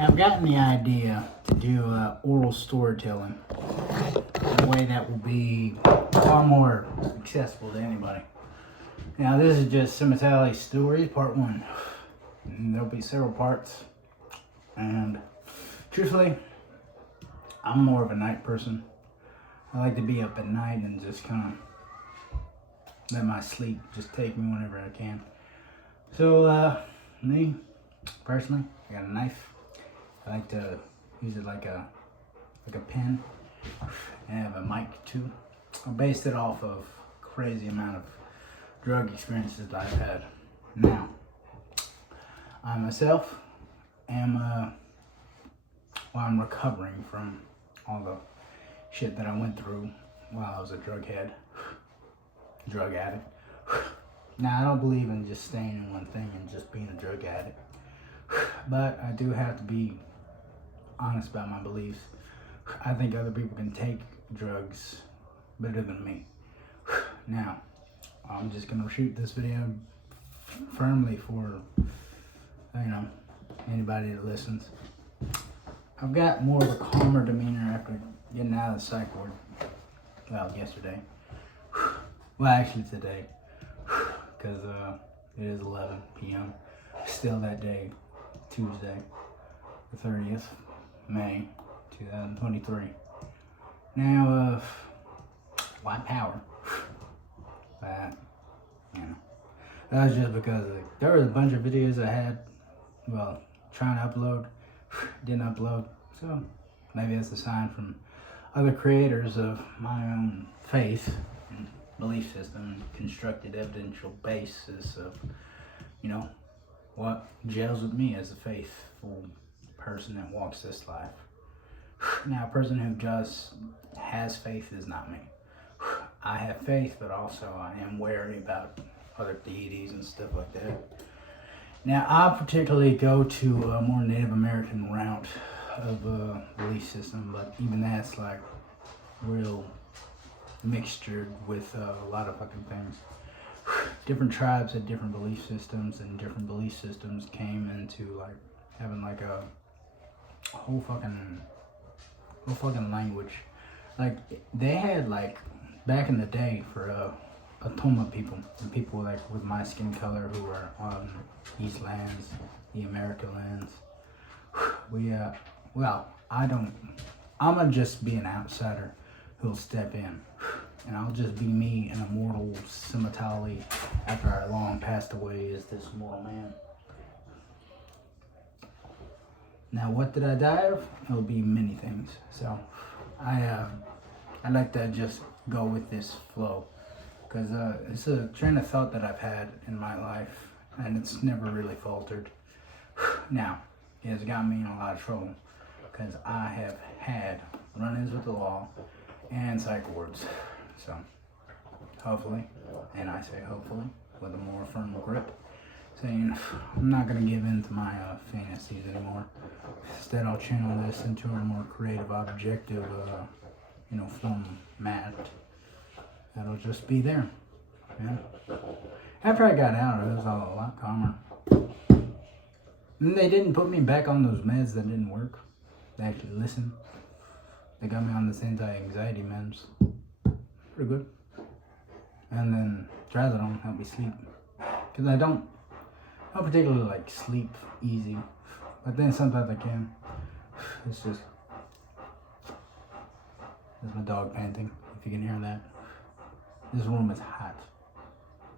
I've gotten the idea to do oral storytelling in a way that will be far more accessible to anybody. Now, this is just Cemetality Stories, part 1. And there'll be several parts. And truthfully, I'm more of a night person. I like to be up at night and just kind of let my sleep just take me whenever I can. So, me, personally, I got a knife. I like to use it like a pen. And I have a mic too. I based it off of crazy amount of drug experiences that I've had. Now, I myself am I'm recovering from all the shit that I went through while I was a drug addict. Now, I don't believe in just staying in one thing and just being a drug addict, but I do have to be honest about my beliefs. I think other people can take drugs better than me. Now, I'm just gonna shoot this video firmly for, anybody that listens. I've got more of a calmer demeanor after getting out of the psych ward. Well, yesterday. Well, actually today. Because it is 11 p.m. Still that day, Tuesday, the 30th, May 2023. Now, why power? That was just because there was a bunch of videos I had, trying to upload, didn't upload. So maybe that's a sign from other creators of my own faith and belief system, constructed evidential basis of, what gels with me as a faithful person that walks this life. Now, a person who just has faith is not me. I have faith, but also I am wary about other deities and stuff like that. Now, I particularly go to a more Native American route of belief system, but even that's like real mixtured with a lot of fucking things. Different tribes had different belief systems, and different belief systems came into like having like a whole fucking language. Like they had like back in the day for Atoma people and people like with my skin color who were on these lands, the America lands. I'm gonna just be an outsider who'll step in, and I'll just be me, an immortal Cemetality after I long passed away as this mortal man. Now, what did I die of? It'll be many things. So, I like to just go with this flow, because it's a train of thought that I've had in my life, and it's never really faltered. Now, it has got me in a lot of trouble, because I have had run-ins with the law and psych wards. So, hopefully, and I say hopefully, with a more firm grip, saying I'm not going to give in to my fantasies anymore. Instead, I'll channel this into a more creative, objective, format that'll just be there. Yeah. After I got out, it was all a lot calmer. And they didn't put me back on those meds that didn't work. They actually listened. They got me on this anti-anxiety meds. Pretty good. And then trazodone helped me sleep. Because I don't particularly like sleep easy. But then sometimes I can. It's just, there's my dog panting, if you can hear that. This room is hot.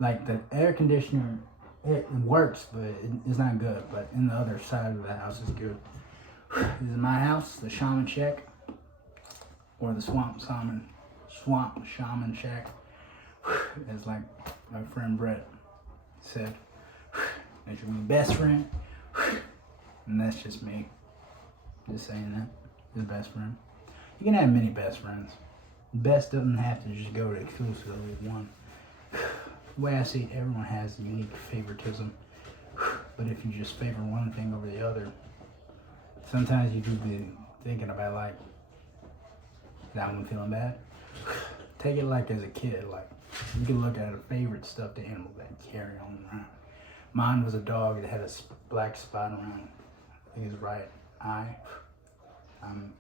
Like the air conditioner, it works, but it's not good. But in the other side of the house is good. This is my house, the Shaman Shack, or the Swamp Shaman Shack. It's like my friend Brett said, that you're my best friend. And that's just me. Just saying that. His best friend. You can have many best friends. Best doesn't have to just go to exclusively one. The way I see it, everyone has a unique favoritism. But if you just favor one thing over the other, sometimes you do be thinking about like, that one feeling bad. Take it like as a kid, like you can look at a favorite stuffed animal that you carry on around. Mine was a dog that had a black spot around his right eye.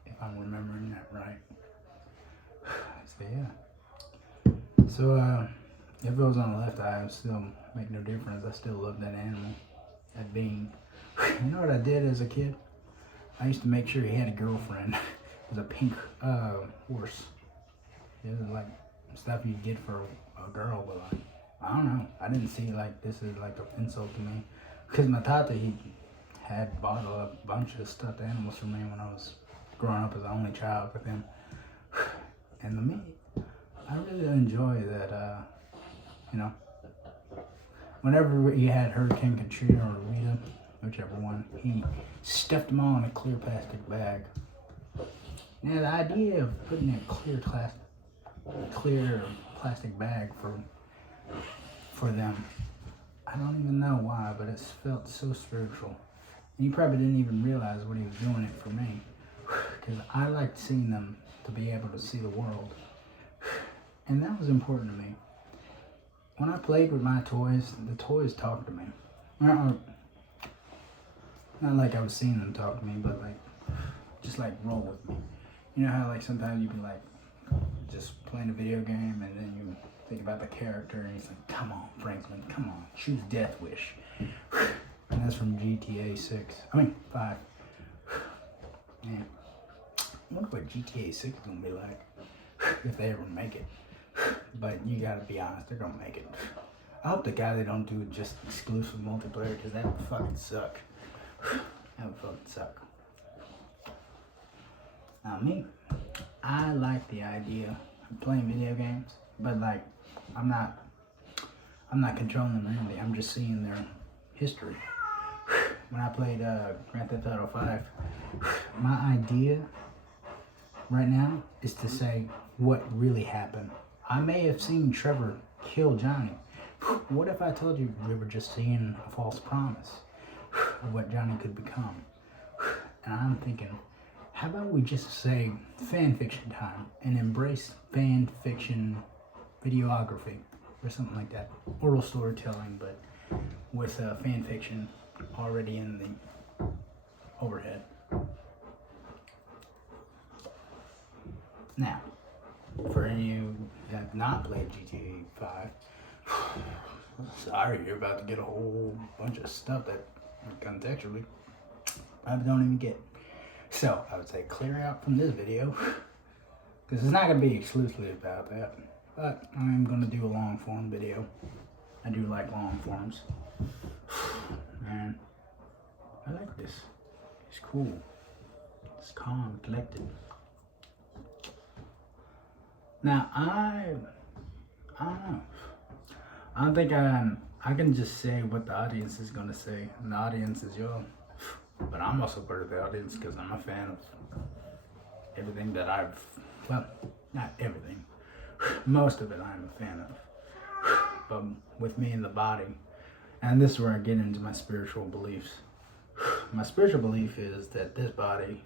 If I'm remembering that right. So yeah. So if it was on the left eye, it would still make no difference. I still love that animal, that being. You know what I did as a kid? I used to make sure he had a girlfriend. It was a pink horse. It was like stuff you get for a girl, but like, I don't know. I didn't see like this is like an insult to me. Because my tata, he had bought a bunch of stuffed animals for me when I was growing up as the only child with him. And to me, I really enjoy that, you know, whenever he had Hurricane Katrina or Rita, whichever one, he stuffed them all in a clear plastic bag. Now the idea of putting a clear plastic bag for them, I don't even know why, but it felt so spiritual. And he probably didn't even realize what he was doing it for me, because I liked seeing them to be able to see the world, and that was important to me. When I played with my toys, the toys talked to me. Not like I was seeing them talk to me, but like just like roll with me. You know how like sometimes you can like just playing a video game and then you think about the character and he's like, come on, Franklin, come on, choose Death Wish. And that's from GTA 5. Man, I wonder what GTA 6 is gonna be like if they ever make it. But you gotta be honest, they're gonna make it. I hope the guy they don't do just exclusive multiplayer, because that would fucking suck. That would fucking suck. Now me, I like the idea of playing video games, but like I'm not controlling them or anything. I'm just seeing their history. When I played Grand Theft Auto 5, my idea right now is to say what really happened. I may have seen Trevor kill Johnny. What if I told you we were just seeing a false promise of what Johnny could become? And I'm thinking, how about we just say fan fiction time and embrace fan fiction videography or something like that. Oral storytelling, but with fan fiction already in the overhead. Now, for any of you that have not played GTA 5, sorry, you're about to get a whole bunch of stuff that contextually I don't even get. So, I would say clear out from this video, because it's not going to be exclusively about that, but I am going to do a long form video. I do like long forms. Man, I like this. It's cool. It's calm, collected. Now, I don't know. I don't think I can just say what the audience is going to say, and the audience is y'all. But I'm also part of the audience because I'm a fan of everything that well, not everything. Most of it I'm a fan of. But with me in the body, and this is where I get into my spiritual beliefs. My spiritual belief is that this body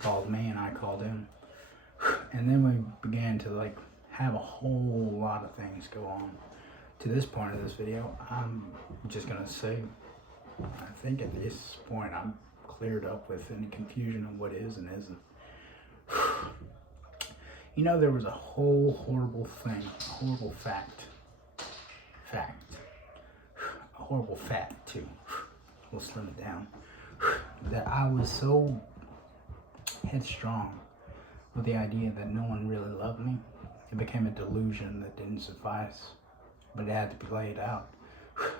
called me and I called him. And then we began to like have a whole lot of things go on. To this point of this video, I'm just gonna say, I think at this point I'm cleared up with any confusion of what is and isn't. You know, there was a whole horrible thing, a horrible fact, a horrible fact too. We'll slim it down. That I was so headstrong with the idea that no one really loved me. It became a delusion that didn't suffice, but it had to be played out.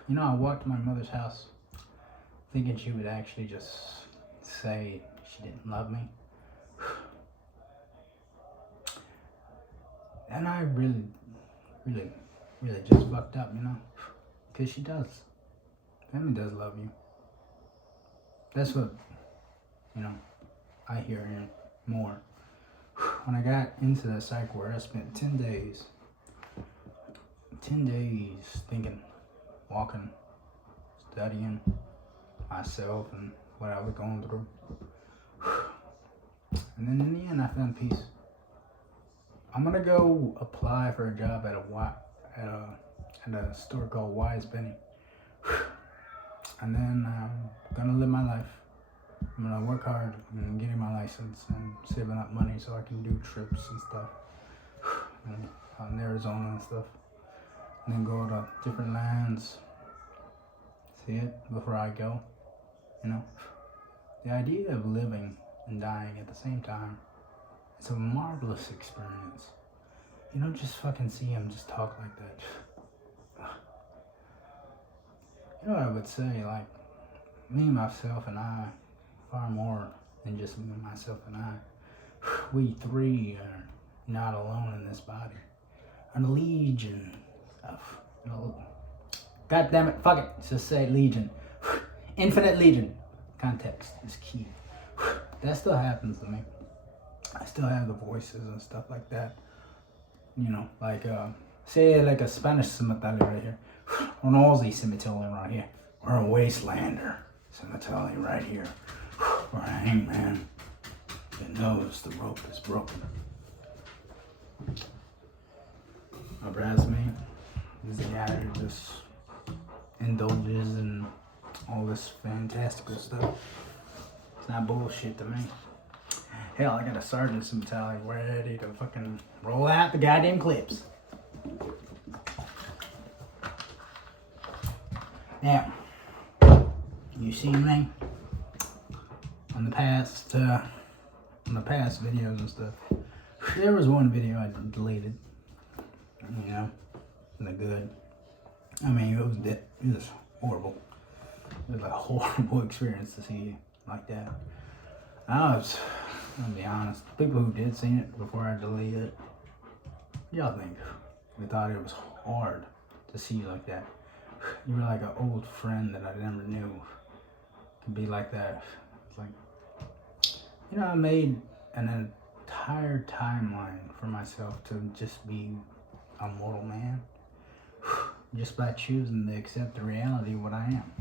You know, I walked to my mother's house thinking she would actually just say she didn't love me. And I really just fucked up, you know? Because she does. Family does love you. That's what, you know, I hear here more. When I got into the psych ward, I spent 10 days thinking, walking, studying myself and what I was going through. And then in the end, I found peace. I'm gonna go apply for a job at a store called Wise Benny. And then I'm gonna live my life. I'm gonna work hard and getting my license and saving up money so I can do trips and stuff. And out in Arizona and stuff. And then go to different lands. See it before I go. You know? The idea of living and dying at the same time, it's a marvelous experience. You don't just fucking see him just talk like that. You know what I would say? Like, me, myself, and I, far more than just me, myself, and I, we three are not alone in this body. A legion of, God damn it, fuck it, just say legion. Infinite legion. Context is key. That still happens to me. I still have the voices and stuff like that. You know, like, say like a Spanish cemetery right here. An Aussie cemetery right here. Or a Wastelander cemetery right here. Or a hangman that knows the rope is broken. My brassmate is the guy who just indulges in all this fantastical stuff. It's not bullshit to me. Hell, I got a sergeant's mentality ready to fucking roll out the goddamn clips. Now, you seen me on the past videos and stuff. There was one video I deleted. You know, not good. I mean, it was horrible. It was a horrible experience to see like that. I'll be honest, the people who did see it before I deleted it, y'all think they thought it was hard to see like that. You were like an old friend that I never knew could be like that. It's like, you know, I made an entire timeline for myself to just be a mortal man, just by choosing to accept the reality of what I am.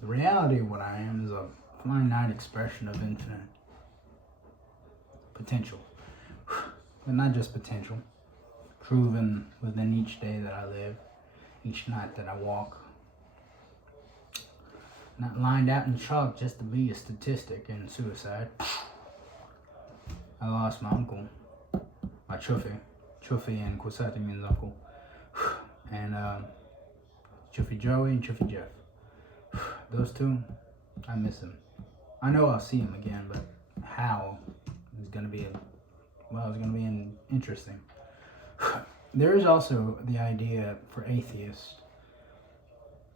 The reality of what I am is a finite expression of infinite potential, but not just potential, proven within each day that I live, each night that I walk. Not lined out in chalk just to be a statistic in suicide. I lost my uncle, my Chufi and Kwasati means uncle, and Chufi Joey and Chufi Jeff. Those two, I miss them. I know I'll see them again, but how is gonna be interesting. There is also the idea for atheists.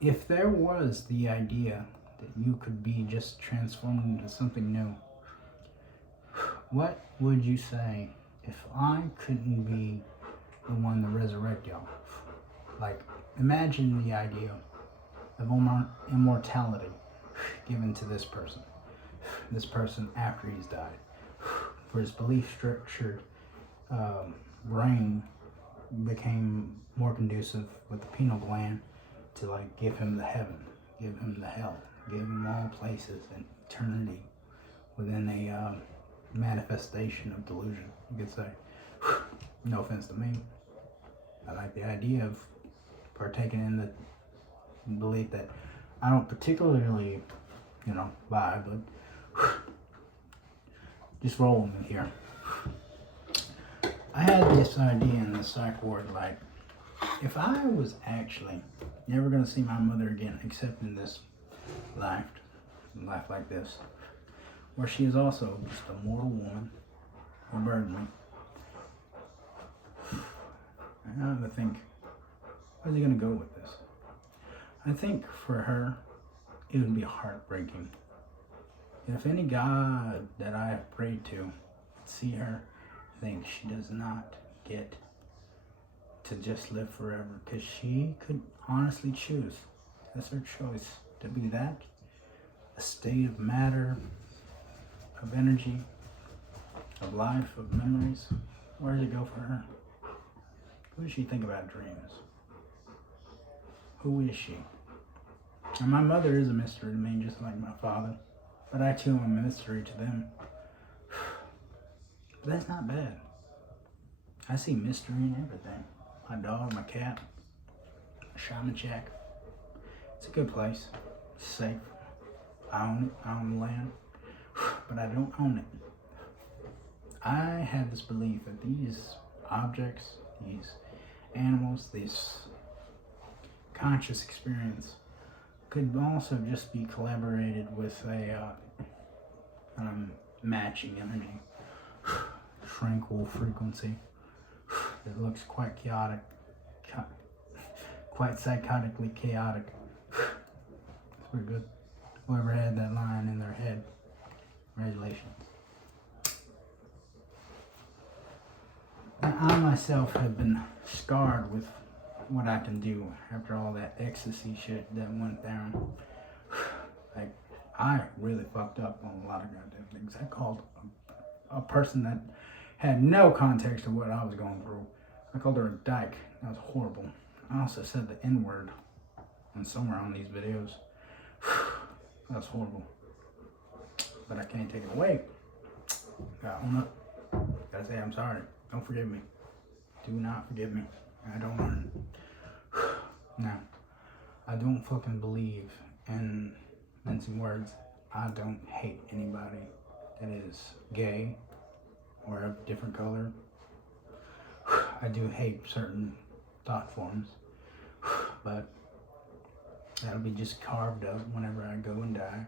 If there was the idea that you could be just transformed into something new, what would you say if I couldn't be the one to resurrect y'all? Like, imagine the idea of immortality given to this person after he's died. For his belief structured brain became more conducive with the pineal gland to like give him the heaven, give him the hell, give him all places and eternity within a manifestation of delusion, you could say. No offense to me. I like the idea of partaking in the belief that I don't particularly, buy, but just rolling in here. I had this idea in the psych ward, like, if I was actually never going to see my mother again, except in this life like this, where she is also just a mortal woman, a burden. I have to think, where's he going to go with this? I think for her, it would be heartbreaking. If any God that I have prayed to see her, I think she does not get to just live forever, because she could honestly choose. That's her choice, to be that, a state of matter, of energy, of life, of memories. Where does it go for her? What does she think about dreams? Who is she? And my mother is a mystery to me, just like my father. But I too am a mystery to them. But that's not bad. I see mystery in everything. My dog, my cat, my shaman shack. It's a good place. It's safe. I own it. I own the land. But I don't own it. I have this belief that these objects, these animals, this conscious experience could also just be collaborated with a matching energy, tranquil frequency that looks quite chaotic, quite psychotically chaotic. It's pretty good. Whoever had that line in their head, congratulations. I myself have been scarred with what I can do after all that ecstasy shit that went down. Like, I really fucked up on a lot of goddamn things. I called a person that had no context of what I was going through. I called her a dyke. That was horrible. I also said the N-word on somewhere on these videos. That was horrible. But I can't take it away. Gotta own up. Gotta say I'm sorry. Don't forgive me. Do not forgive me. I don't learn. Now, I don't fucking believe in mincing words. I don't hate anybody that is gay or of different color. I do hate certain thought forms, but that'll be just carved up whenever I go and die,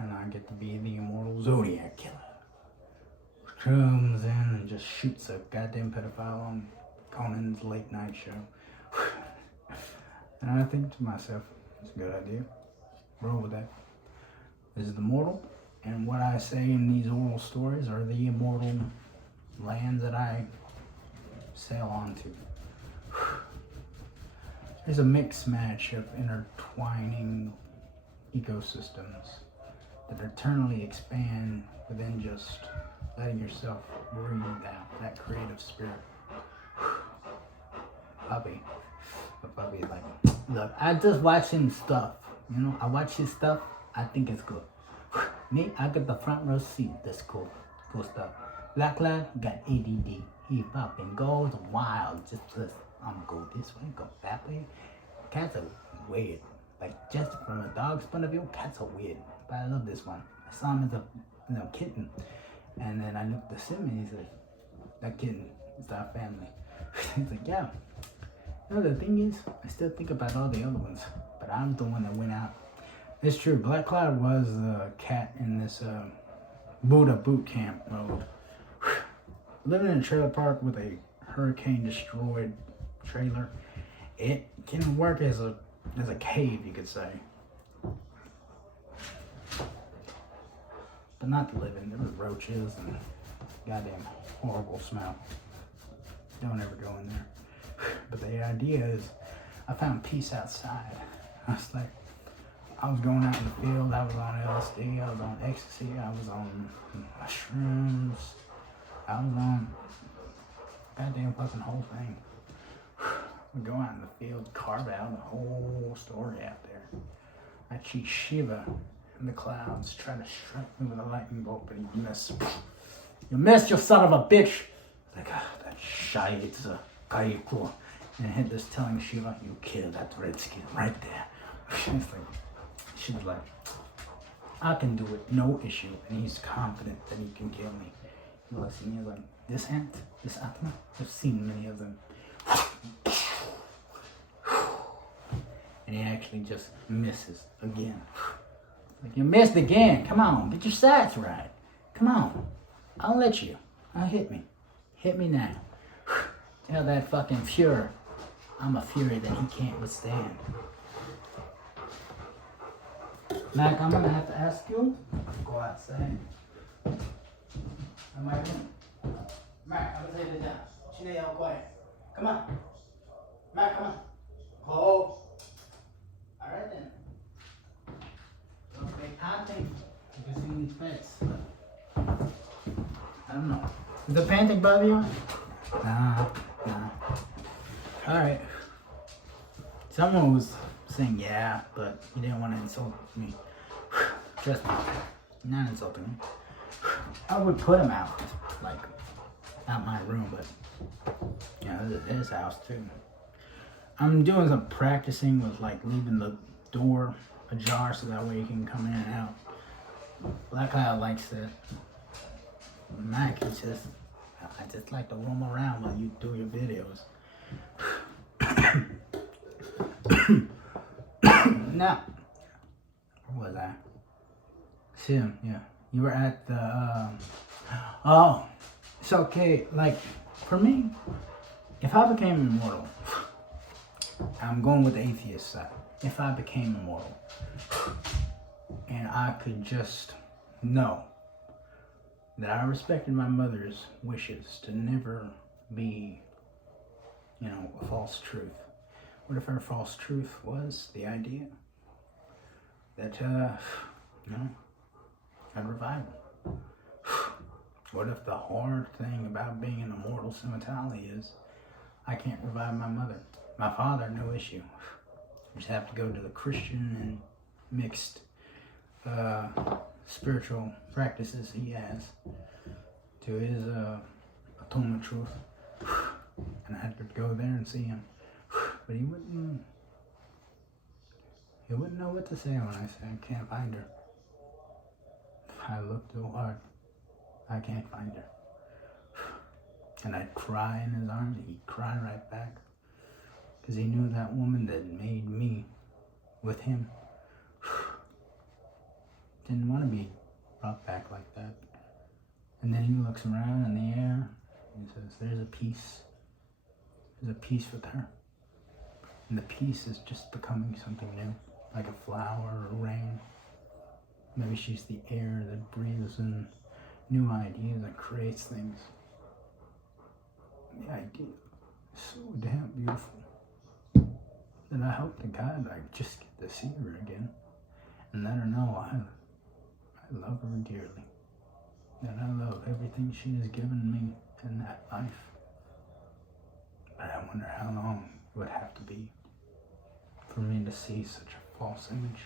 and I get to be the immortal Zodiac killer. Comes in and just shoots a goddamn pedophile on Conan's late night show. And I think to myself, it's a good idea. Roll with that. This is the mortal, and what I say in these oral stories are the immortal lands that I sail onto. There's a mixed match of intertwining ecosystems that eternally expand within just letting yourself breathe out that creative spirit. Puppy. A puppy is like, look, I just watch him stuff. You know, I watch his stuff, I think it's good. Me, I got the front row seat. That's cool. Cool stuff. Black Lad got ADD. He fucking goes wild. Just I'm go this way, go that way. Cats are weird. Like, just from a dog's point of view, cats are weird. But I love this one. I saw him as a kitten. And then I looked at Sim and he's like, that kitten is our family. He's like, yeah. You know, the thing is, I still think about all the other ones, but I'm the one that went out. It's true, Black Cloud was the cat in this Buddha boot camp mode. Living in a trailer park with a hurricane-destroyed trailer, it can work as a cave, you could say. But not to live in. There were roaches and goddamn horrible smell. Don't ever go in there. But the idea is, I found peace outside. I was like, I was going out in the field, I was on LSD, I was on ecstasy, I was on mushrooms, I was on goddamn fucking whole thing. We go out in the field, carve out the whole story out there. I cheat Shiva in the clouds, try to strike me with a lightning bolt, but he missed. You missed, you son of a bitch! Like, that shite, Kayuko. And hit this telling Shiva, you killed that redskin right there. It's like, she was like, I can do it, no issue. And he's confident that he can kill me. He looks at me like, this ant, this Atma, I've seen many of them. And he actually just misses again. Like, you missed again. Come on, get your sights right. Come on. I'll let you. Hit me. Hit me now. Tell that fucking Fuhrer I'm a fury that he can't withstand. Mac, I'm gonna have to ask you. Go outside. Am I in? Mac, I'm gonna take it down. Chiney, all quiet. Come on. Mac, come on. Go. Alright then. Okay, I think you can see these pets. I don't know. Is the panting bother you? Nah. Alright. Someone was saying yeah, but he didn't want to insult me. Trust me, not insulting me. I would put him out, like, not my room, but, you know, this is his house too. I'm doing some practicing with, like, leaving the door jar so that way you can come in and out. Black Cloud likes that. Mac, he says, I just like to roam around while you do your videos. Now, where was I? Sim, yeah. You were at the, oh, it's okay. Like, for me, if I became immortal, I'm going with the atheist side. If I became immortal, and I could just know that I respected my mother's wishes to never be, you know, a false truth. What if her false truth was the idea that, you know, I'd revive her? What if the hard thing about being an immortal cemetery is I can't revive my mother? My father, no issue. Just have to go to the Christian and mixed spiritual practices he has to his atonement truth. And I had to go there and see him. But he wouldn't know what to say when I said I can't find her. I looked so hard. I can't find her. And I'd cry in his arms, and he'd cry right back. Because he knew that woman that made me with him didn't want to be brought back like that. And then he looks around in the air and he says, there's a peace. There's a peace with her. And the peace is just becoming something new, like a flower or rain. Maybe she's the air that breathes in new ideas and creates things. The idea is so damn beautiful. And I hope to God I just get to see her again and let her know I love her dearly. That I love everything she has given me in that life. But I wonder how long it would have to be for me to see such a false image.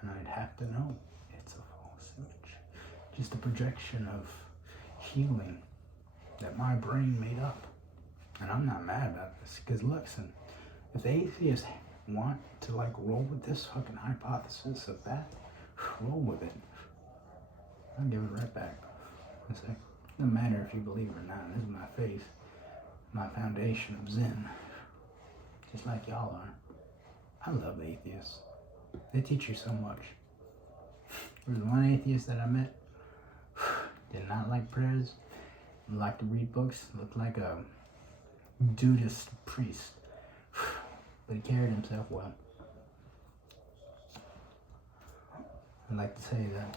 And I'd have to know it's a false image. Just a projection of healing that my brain made up. And I'm not mad about this, because listen, if the atheists want to like roll with this fucking hypothesis of that, roll with it. I'll give it right back. I say, doesn't matter if you believe it or not. This is my faith, my foundation of Zen, just like y'all are. I love atheists. They teach you so much. There was one atheist that I met, did not like prayers, liked to read books, looked like a Buddhist priest, but he carried himself well. I'd like to say that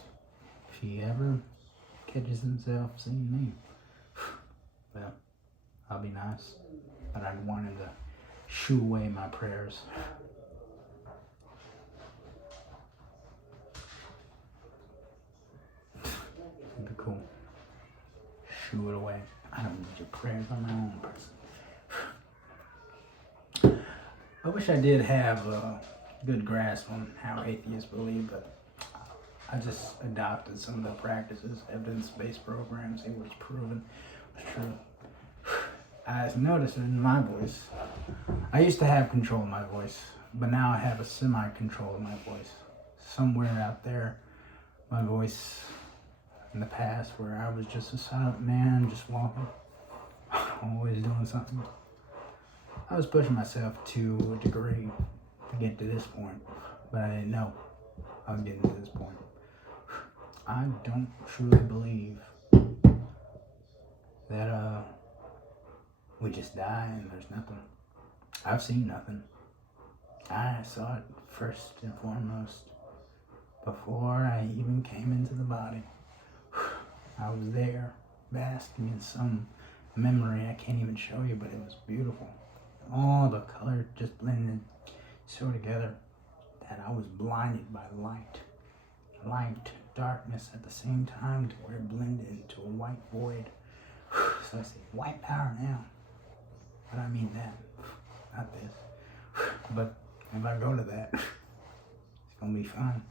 if he ever catches himself seeing me, well, I'll be nice, but I'd want him to shoo away my prayers. It'd be cool. Shoo it away. I don't need your prayers. I'm my own person. I wish I did have a good grasp on how atheists believe, but I just adopted some of the practices, evidence-based programs. It was proven was true. I noticed it in my voice. I used to have control of my voice, but now I have a semi-control of my voice. Somewhere out there, my voice in the past where I was just a silent man, just walking, always doing something. I was pushing myself to a degree to get to this point, but I didn't know I was getting to this point. I don't truly believe that we just die and there's nothing. I've seen nothing. I saw it first and foremost before I even came into the body. I was there, basking in some memory I can't even show you, but it was beautiful. All the color just blended so together that I was blinded by light, darkness at the same time to where it blended into a white void. So I say white power now, but I mean that, not this. But if I go to that, it's gonna be fun.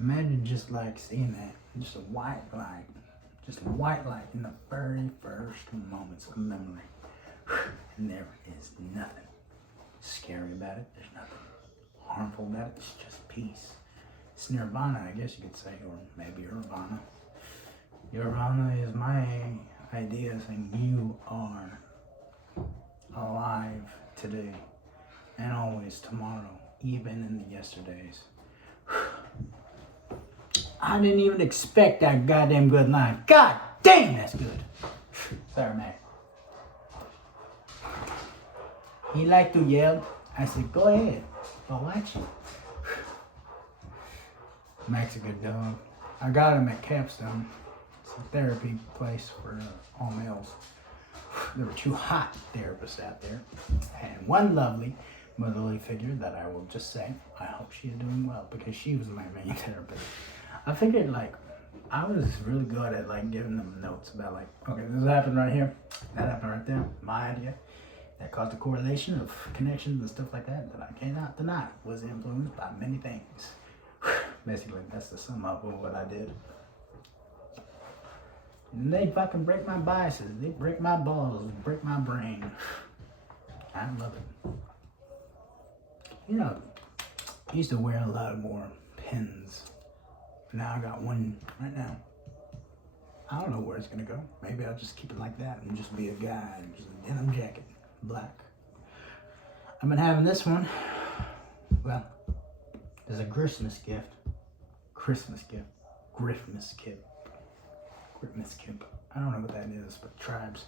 Imagine just like seeing that, just a white light in the very first moments of memory, and there is nothing. scary about it. There's nothing harmful about it. It's just peace. It's nirvana, I guess you could say, or maybe nirvana. Nirvana is my idea saying you are alive today and always tomorrow, even in the yesterdays. I didn't even expect that goddamn good line. God damn, that's good. Sorry, man. He liked to yell. I said, go ahead, but watch it. Mac's a good dog. I got him at Capstone. It's a therapy place for all males. There were 2 hot therapists out there, and one lovely motherly figure that I will just say, I hope she is doing well, because she was my main therapist. I figured, like, I was really good at, like, giving them notes about, like, okay, this happened right here, that happened right there, my idea. That caused a correlation of connections and stuff like that I cannot deny was influenced by many things. Basically, that's the sum up of what I did. And they fucking break my biases. They break my balls, break my brain. I love it. You know, I used to wear a lot more pins. Now I got one right now. I don't know where it's gonna go. Maybe I'll just keep it like that and just be a guy in just a denim jacket, black. I've been having this one. Well, there's a Christmas gift. Christmas gift. Christmas gift. Christmas gift. I don't know what that is, but tribes.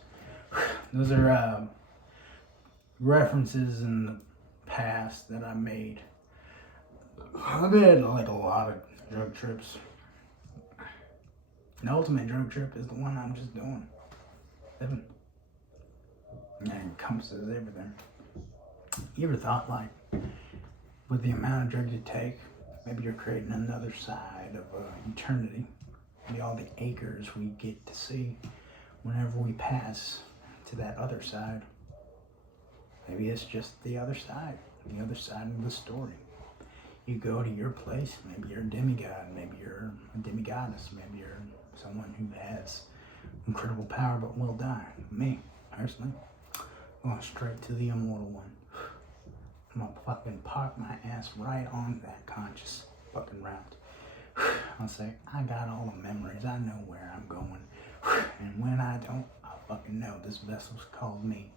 Those are references in the past that I made. I've had like a lot of drug trips. The ultimate drug trip is the one I'm just doing. Living. And it encompasses everything. You ever thought, like, with the amount of drugs you take, maybe you're creating another side of eternity? Maybe all the acres we get to see whenever we pass to that other side. Maybe it's just the other side of the story. You go to your place, maybe you're a demigod, maybe you're a demigoddess, maybe you're someone who has incredible power but will die. Me, personally, going straight to the immortal one. I'm gonna fucking park my ass right on that conscious fucking route. I'll say, I got all the memories, I know where I'm going. And when I don't, I fucking know this vessel's called me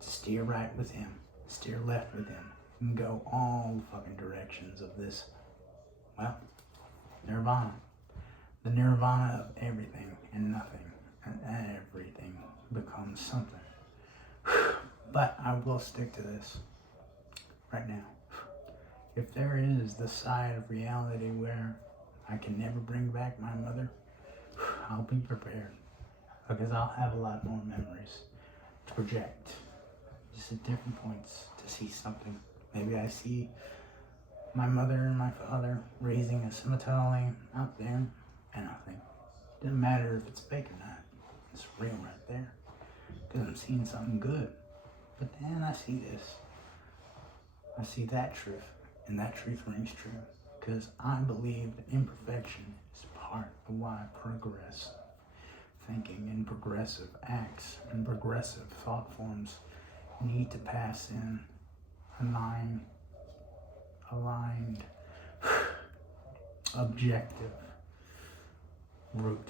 to steer right with him, steer left with him, and go all the fucking directions of this, well, nirvana. The nirvana of everything and nothing, and everything becomes something. But I will stick to this right now. If there is the side of reality where I can never bring back my mother, I'll be prepared, because I'll have a lot more memories to project, just at different points, to see something. Maybe I see my mother and my father raising a cemetery out there, and I think, it doesn't matter if it's fake or not, it's real right there, because I'm seeing something good. But then I see this, I see that truth, and that truth rings true, because I believe that imperfection is part of why progress thinking and progressive acts and progressive thought forms need to pass in aligned, objective route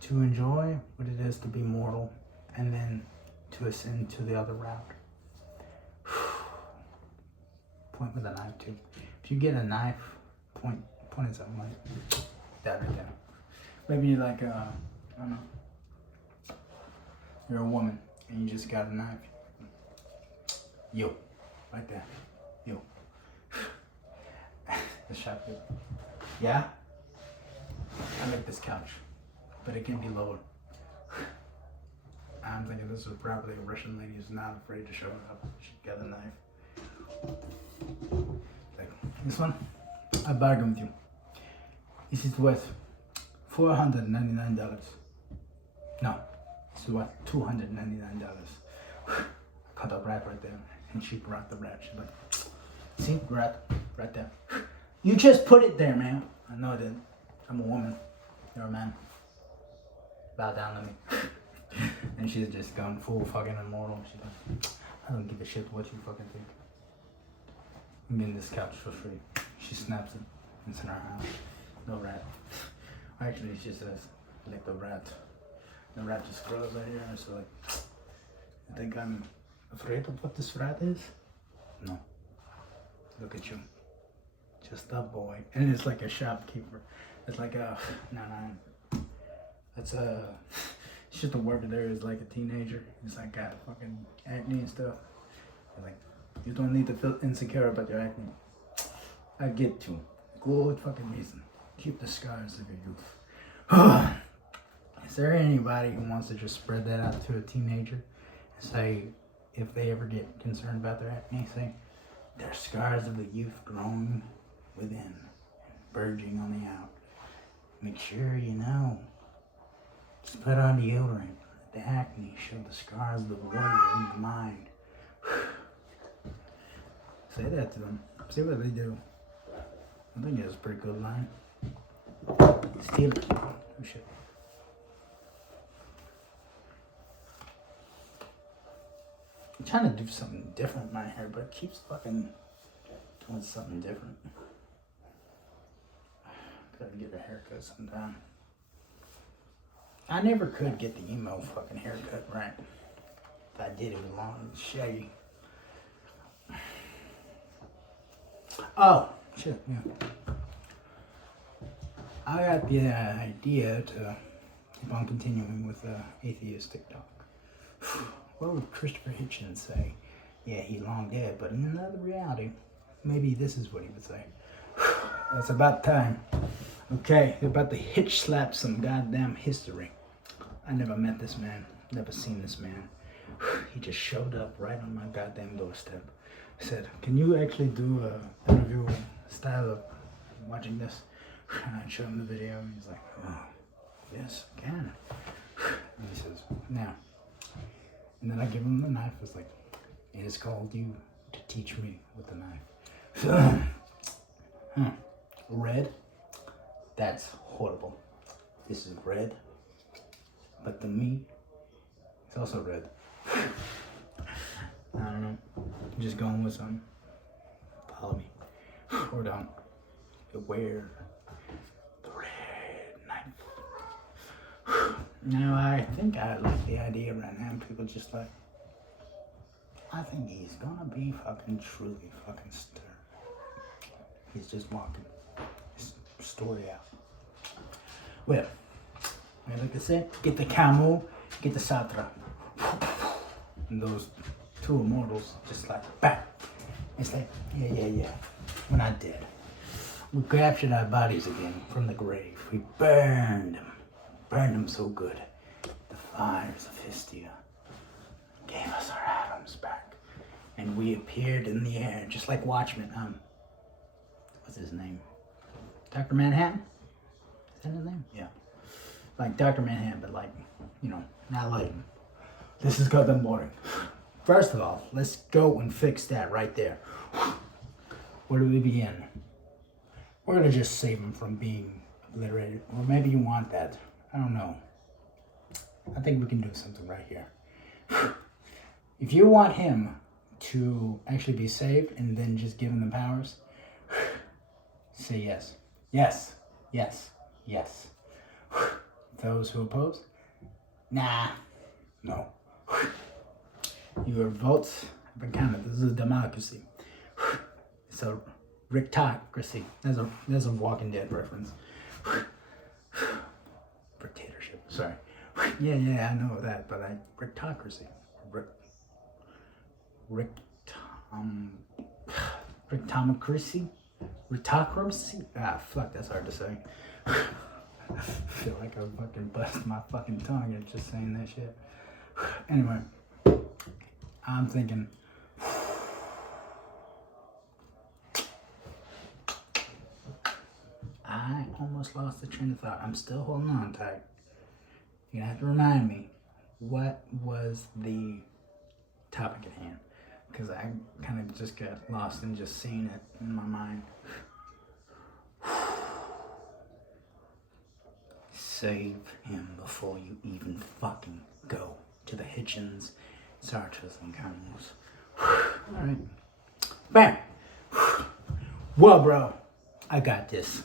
to enjoy what it is to be mortal, and then to ascend to the other route. Point with a knife too. If you get a knife, point at something like that right there. Maybe you're like I don't know. You're a woman and you just got a knife. Yo, right there. Yo. The shotgun. Yeah? I like this couch, but it can be lowered. I'm thinking this is probably a Russian lady who's not afraid to show up. She got a knife. Like this one, I bargained with you. This is worth $499. No, it's worth $299. I cut a rat right there, and she brought the rat. She's like, see, rat, right there. You just put it there, man. I know I didn't. I'm a woman. You're a man. Bow down to me. And she's just gone full fucking immortal. She's like, I don't give a shit what you fucking think. I'm getting this couch for free. She snaps it. It's in our house. No rat. Actually, she says, like the rat. The rat just grows right here. So like, I think I'm afraid of what this rat is. No. Look at you. Just a boy. And it's like a shopkeeper. It's like a, no. That's a, it's just a worker there is like a teenager. He's like got fucking acne and stuff. And like, you don't need to feel insecure about your acne. I get you. Good fucking reason. Keep the scars of your youth. Is there anybody who wants to just spread that out to a teenager and say, if they ever get concerned about their acne, say, they're scars of the youth growing within and verging on the out. Make sure you know. Just put on deodorant. Let the acne show the scars of the warrior in the mind. Say that to them. See what they do. I think it's a pretty good line. Steal it. Oh shit. I'm trying to do something different with my hair, but it keeps fucking doing something different. Gotta get a haircut sometime. I never could get the emo fucking haircut right. If I did, it was long and shaggy. Oh, shit, yeah. I got the idea to keep on continuing with atheistic talk. What would Christopher Hitchens say? Yeah, he's long dead, but in another reality, maybe this is what he would say. It's about time. Okay, you're about to hitch slap some goddamn history. I never met this man, never seen this man. He just showed up right on my goddamn doorstep. I said, can you actually do a interview style of watching this? And I showed him the video, and he's like, oh, yes, I can. And he says, now. And then I give him the knife. It's like, it has called you to teach me with the knife. Red, that's horrible. This is red, but the meat is also red. I don't know. I'm just going with something. Follow me. Or don't. Beware the red knife. Now, I think I like the idea right now. People just like, I think he's gonna be fucking truly fucking stirred. He's just walking his story out. Well, like I said, get the Camus, get the Sartre. And those two immortals just like, bang. It's like, yeah. We're not dead. We captured our bodies again from the grave. We burned them so good. The fires of Hestia gave us our atoms back. And we appeared in the air, just like Watchmen. What's his name? Dr. Manhattan? Is that his name? Yeah. Like Dr. Manhattan, but like, you know, not like, this is goddamn boring. First of all, let's go and fix that right there. Where do we begin? We're gonna just save him from being obliterated. Or maybe you want that. I don't know. I think we can do something right here. If you want him to actually be saved and then just give him the powers, say yes. Yes. Those who oppose? Nah. No. Your votes have been counted. This is a democracy. It's a rictocracy. There's a Walking Dead reference. Dictatorship. Sorry. Yeah, I know that, but rictocracy. Rictomocracy? Rictocracy? Ah, fuck, that's hard to say. I feel like I fucking bust my fucking tongue at just saying that shit. Anyway, I'm thinking, I almost lost the train of thought. I'm still holding on tight. You're gonna have to remind me, what was the topic at hand? Because I kind of just got lost in just seeing it in my mind. Save him before you even fucking go to the Hitchens, Sartres, and Camus. Alright. Bam! Well, bro, I got this.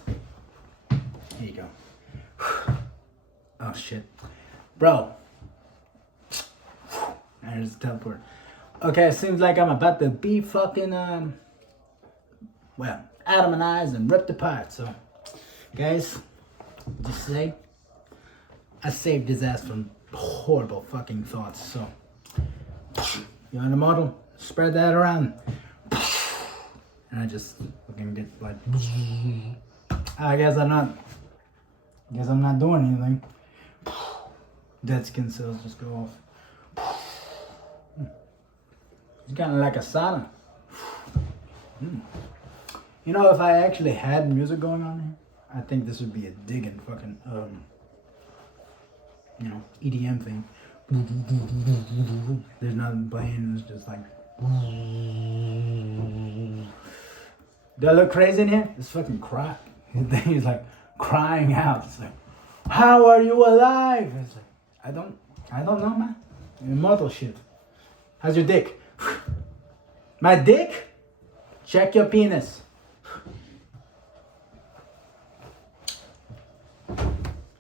Here you go. Oh, shit. Bro. There's the teleport. Okay, it seems like I'm about to be fucking, well, Atomized and ripped apart. So, guys, just say, I saved his ass from horrible fucking thoughts. So, you want the model? Spread that around. And I just fucking get like, I guess I'm not doing anything. Dead skin cells just go off. It's kind of like a sauna. You know, if I actually had music going on here, I think this would be a digging fucking, you know, EDM thing. There's nothing playing, it's just like. Do I look crazy in here? It's fucking cry. He's like crying out. It's like, how are you alive? It's like, I don't know, man. Immortal shit. How's your dick? My dick? Check your penis.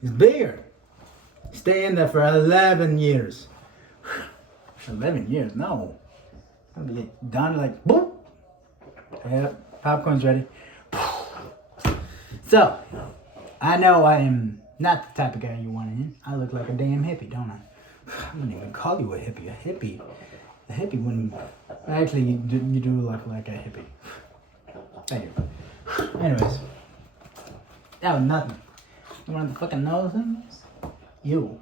It's bigger. Stay in there for 11 years. 11 years? No. I'm gonna get done like boop. Yep, popcorn's ready. So, I know I am not the type of guy you want in. I look like a damn hippie, don't I? I wouldn't even call you a hippie. A hippie wouldn't. Actually, you do look like a hippie. Thank you. Anyways, that was nothing. You want to fucking know things? You.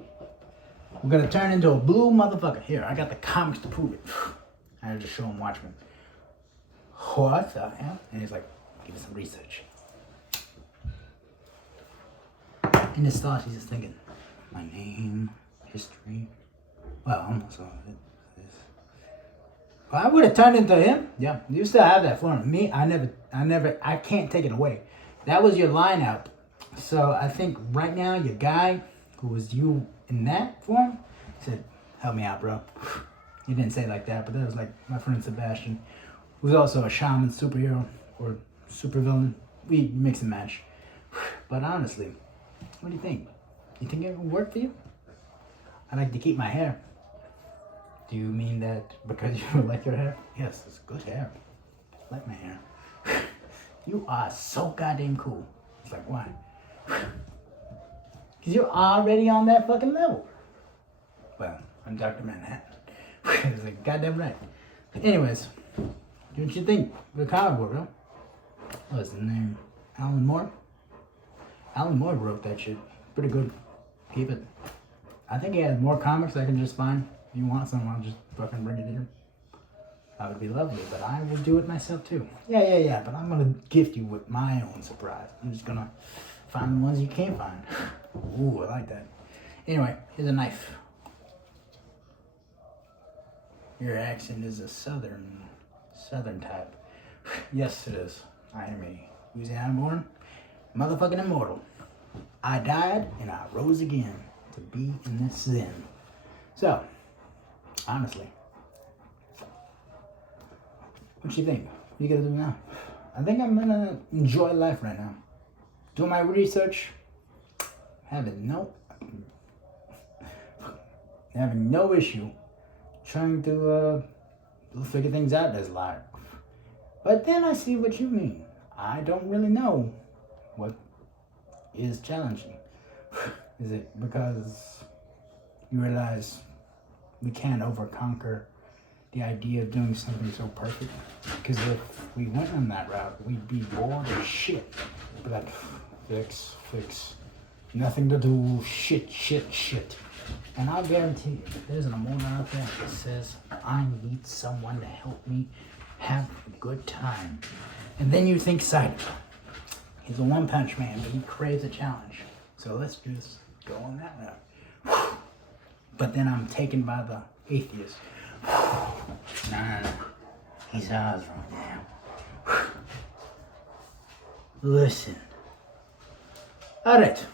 We're gonna turn into a blue motherfucker. Here, I got the comics to prove it. I had to show him Watchmen. What the hell? And he's like, give me some research. In his thoughts, he's just thinking, my name, history. Well, almost all of it. Well, I would have turned into him. Yeah, you still have that form. Me, I can't take it away. That was your line out. So I think right now, your guy who was you in that form said, help me out, bro. He didn't say it like that, but that was like my friend Sebastian, who's also a shaman superhero or supervillain. We mix and match. But honestly, what do you think? You think it would work for you? I like to keep my hair. Do you mean that because you like your hair? Yes, it's good hair. I like my hair. You are so goddamn cool. It's like, why? Because you're already on that fucking level. Well, I'm Dr. Manhattan. It's like, goddamn right. Anyways, what you think of the comic book, bro? What's the name? Alan Moore? Alan Moore wrote that shit. Pretty good. Keep it. I think he has more comics I can just find. If you want some, I'll just fucking bring it here. That would be lovely, but I will do it myself too. Yeah, but I'm gonna gift you with my own surprise. I'm just gonna find the ones you can't find. Ooh, I like that. Anyway, here's a knife. Your accent is a southern type. Yes, it is. I am a Louisiana born motherfucking immortal. I died and I rose again to be in this zen. So, honestly, what you think? What you gonna do now? I think I'm gonna enjoy life right now. Do my research. Having no issue trying to figure things out as life. But then I see what you mean. I don't really know what is challenging. Is it because you realize we can't conquer the idea of doing something so perfect? Because if we went on that route, we'd be bored as shit. We'd be like, fix, nothing to do, shit. And I'll guarantee you, there's an immortal out there that says, I need someone to help me have a good time. And then you think Cyber. He's a one-punch man, but he craves a challenge. So let's just go on that route. But then I'm taken by the atheist. Nah. He's ours right now. Listen. Alright.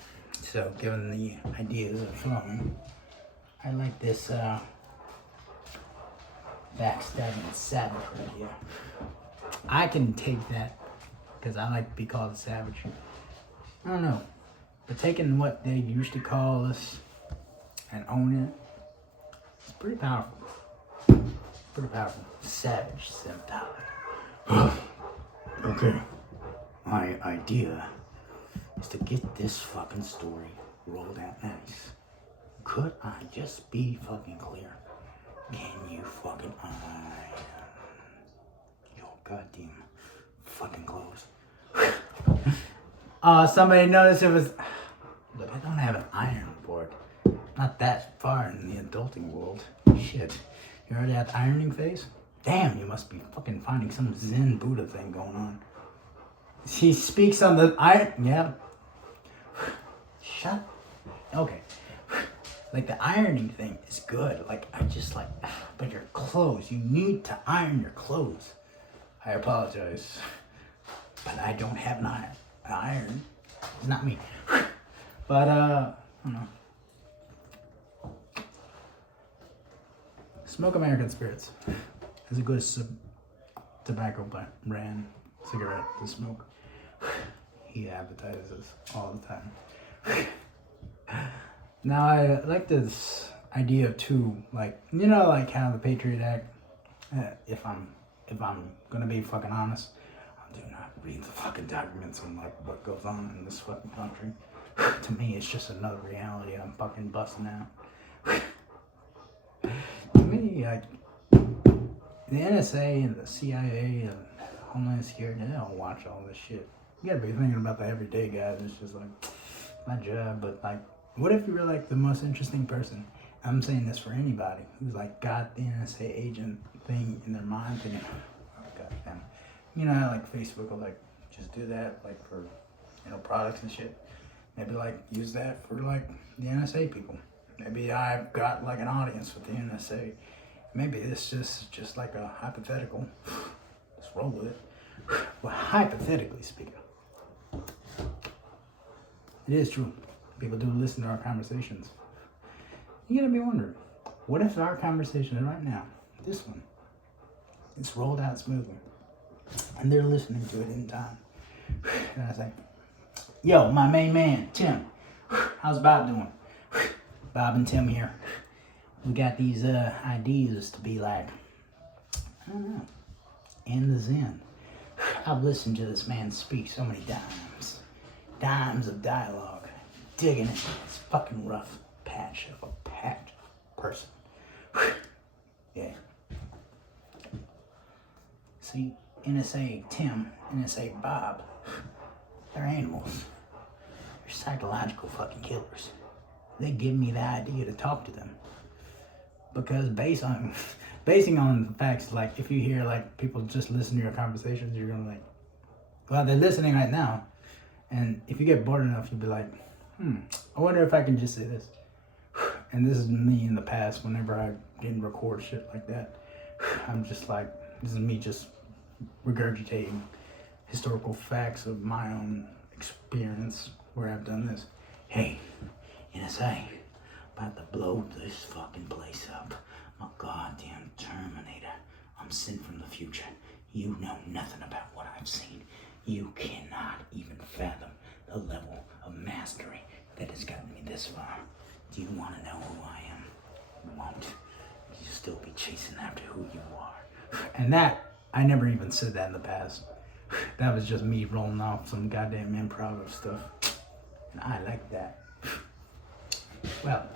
So, given the ideas are flowing, I like this backstabbing savage right here. I can take that because I like to be called a savage. I don't know. But taking what they used to call us and owning it, it's pretty powerful. Pretty powerful. Savage mentality. Okay. My idea is to get this fucking story rolled out nice. Could I just be fucking clear? Can you fucking iron your goddamn fucking clothes? Somebody noticed it was... Look, I don't have an iron board. Not that far in the adulting world. Shit. You already at the ironing phase? Damn, you must be fucking finding some Zen Buddha thing going on. He speaks on the iron... Yeah. Shut... Okay. Like, the ironing thing is good. Like, I just like... But your clothes, you need to iron your clothes. I apologize. But I don't have an iron. It's not me. But, I don't know. Smoke American Spirits is a good tobacco brand cigarette to smoke. He advertises all the time. Now I like this idea too, like, you know, like how the Patriot Act. If I'm gonna be fucking honest, I do not read the fucking documents on like what goes on in this fucking country. To me, it's just another reality I'm fucking busting out. To me, like, the NSA and the CIA and Homeland Security, they don't watch all this shit. You gotta be thinking about the everyday guy. It's just like, my job, but like, what if you were like the most interesting person? I'm saying this for anybody who's like got the NSA agent thing in their mind, thinking, oh goddamn, you know how like Facebook will like just do that, like for, you know, products and shit. Maybe like use that for like the NSA people. Maybe I've got like an audience with the NSA. Maybe this is just like a hypothetical. Let's roll with it. Well, hypothetically speaking, it is true. People do listen to our conversations. You gotta be wondering, what if our conversation right now, this one, it's rolled out smoothly, and they're listening to it in time. And I say, yo, my main man, Tim, how's Bob doing? Bob and Tim here. We got these ideas to be like, I don't know, in the Zen. I've listened to this man speak so many dimes of dialogue, digging into this fucking rough patch of a person. Yeah. See, NSA Tim, NSA Bob, they're animals. They're psychological fucking killers. They give me the idea to talk to them. Because basing on the facts, like if you hear like people just listen to your conversations, you're gonna like, well, they're listening right now. And if you get bored enough, you'll be like, I wonder if I can just say this. And this is me in the past, whenever I didn't record shit like that. I'm just like, this is me just regurgitating historical facts of my own experience where I've done this. Hey, NSA, about to blow this fucking place up. I'm a goddamn Terminator. I'm sent from the future. You know nothing about what I've seen. You cannot even fathom the level of mastery that has gotten me this far. Do you want to know who I am? You won't. You'll still be chasing after who you are. And that, I never even said that in the past. That was just me rolling off some goddamn improv stuff. And I like that. Well,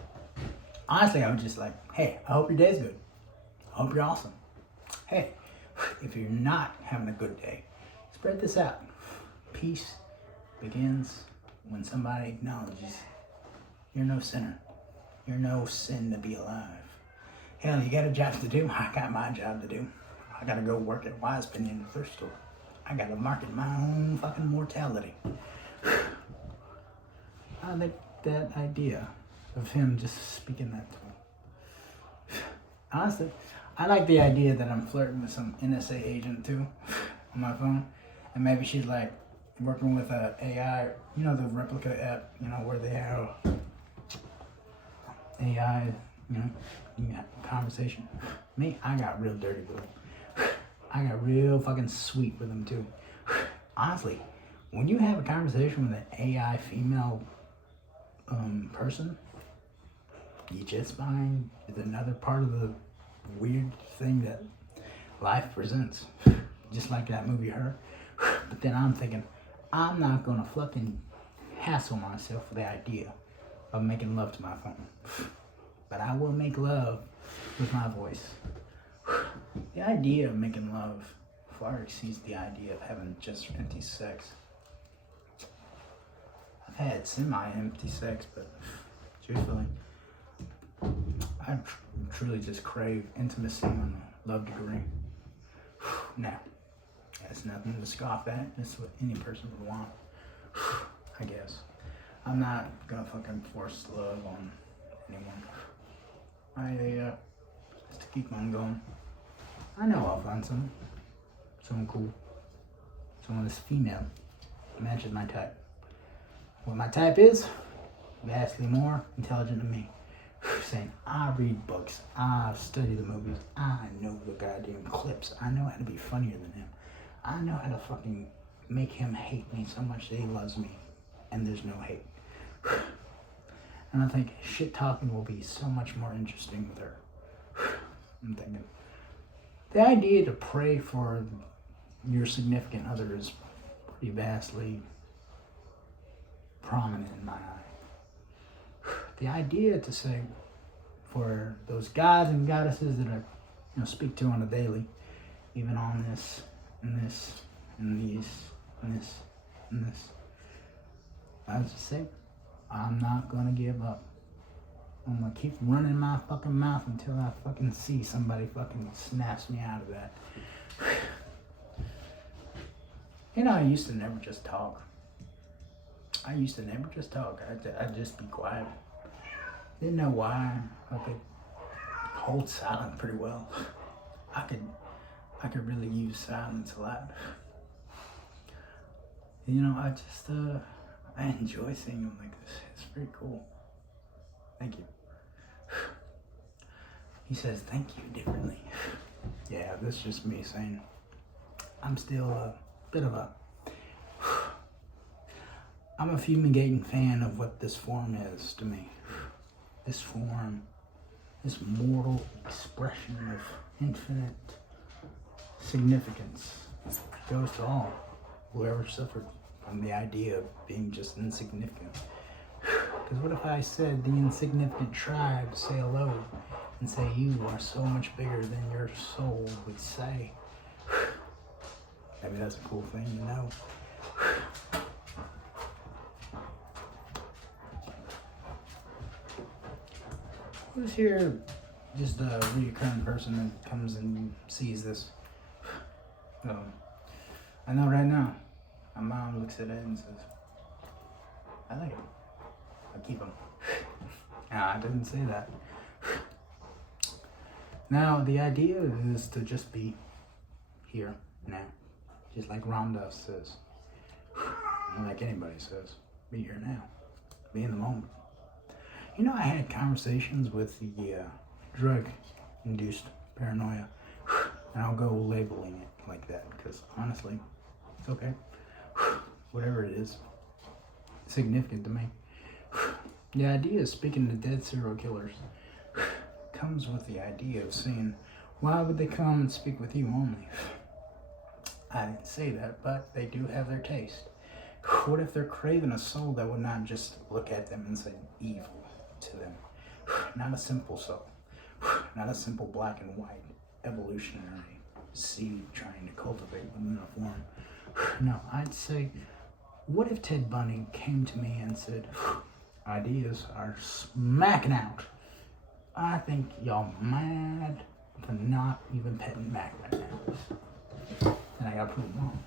honestly, I was just like, hey, I hope your day's good. I hope you're awesome. Hey, if you're not having a good day, spread this out. Peace begins when somebody acknowledges you're no sinner. You're no sin to be alive. Hell, you got a job to do. I got my job to do. I gotta go work at Wise Penny in the thrift store. I gotta market my own fucking mortality. I like that idea of him just speaking that to me. Honestly, I like the idea that I'm flirting with some NSA agent too on my phone. And maybe she's like working with a AI, you know, the Replica app, you know, where they have AI, you know, you got conversation. Me, I got real dirty with them. I got real fucking sweet with them too. honestly, when you have a conversation with an AI female person, you just find is another part of the weird thing that life presents. Just like that movie Her. But then I'm thinking, I'm not gonna fucking hassle myself with the idea of making love to my phone. But I will make love with my voice. The idea of making love far exceeds the idea of having just empty sex. I've had semi-empty sex, but truthfully, I truly just crave intimacy on a love degree. Now, that's nothing to scoff at. That's what any person would want, I guess. I'm not gonna fucking force love on anyone. Just to keep on going. I know I'll find someone cool, someone that's female, matches my type. What my type is, vastly more intelligent than me. Saying, I read books, I study the movies, I know the goddamn clips, I know how to be funnier than him. I know how to fucking make him hate me so much that he loves me, and there's no hate. And I think shit talking will be so much more interesting with her. I'm thinking, the idea to pray for your significant other is pretty vastly prominent in my eye. The idea to say for those gods and goddesses that I speak to on a daily, even on this, and this, and these, and this, and this, I was just saying, I'm not gonna give up. I'm gonna keep running my fucking mouth until I fucking see somebody fucking snaps me out of that. I used to never just talk. I'd just be quiet. Didn't know why. I could hold silent pretty well. I could really use silence a lot. I enjoy seeing them like this. It's pretty cool. Thank you. He says thank you differently. Yeah, that's just me saying I'm still a bit of I'm a fumigating fan of what this form is to me. This form, this mortal expression of infinite significance goes to all whoever suffered from the idea of being just insignificant. Because what if I said the insignificant tribe say hello and say you are so much bigger than your soul would say? Maybe that's a cool thing to know. Who's here just a reoccurring person that comes and sees this? I know right now, my mom looks at it and says, I like it. I keep them. I didn't say that. Now, the idea is to just be here now. Just like Ram Dass says. And like anybody says, be here now. Be in the moment. I had conversations with the drug-induced paranoia. And I'll go labeling it like that because honestly, it's okay. Whatever it is, it's significant to me. The idea of speaking to dead serial killers comes with the idea of saying, why would they come and speak with you only? I didn't say that, but they do have their taste. What if they're craving a soul that would not just look at them and say evil to them? Not a simple soul. Not a simple black and white evolutionary seed trying to cultivate within a form. No, I'd say, what if Ted Bundy came to me and said, ideas are smacking out. I think y'all mad for not even petting Mac right now. And I gotta prove them wrong.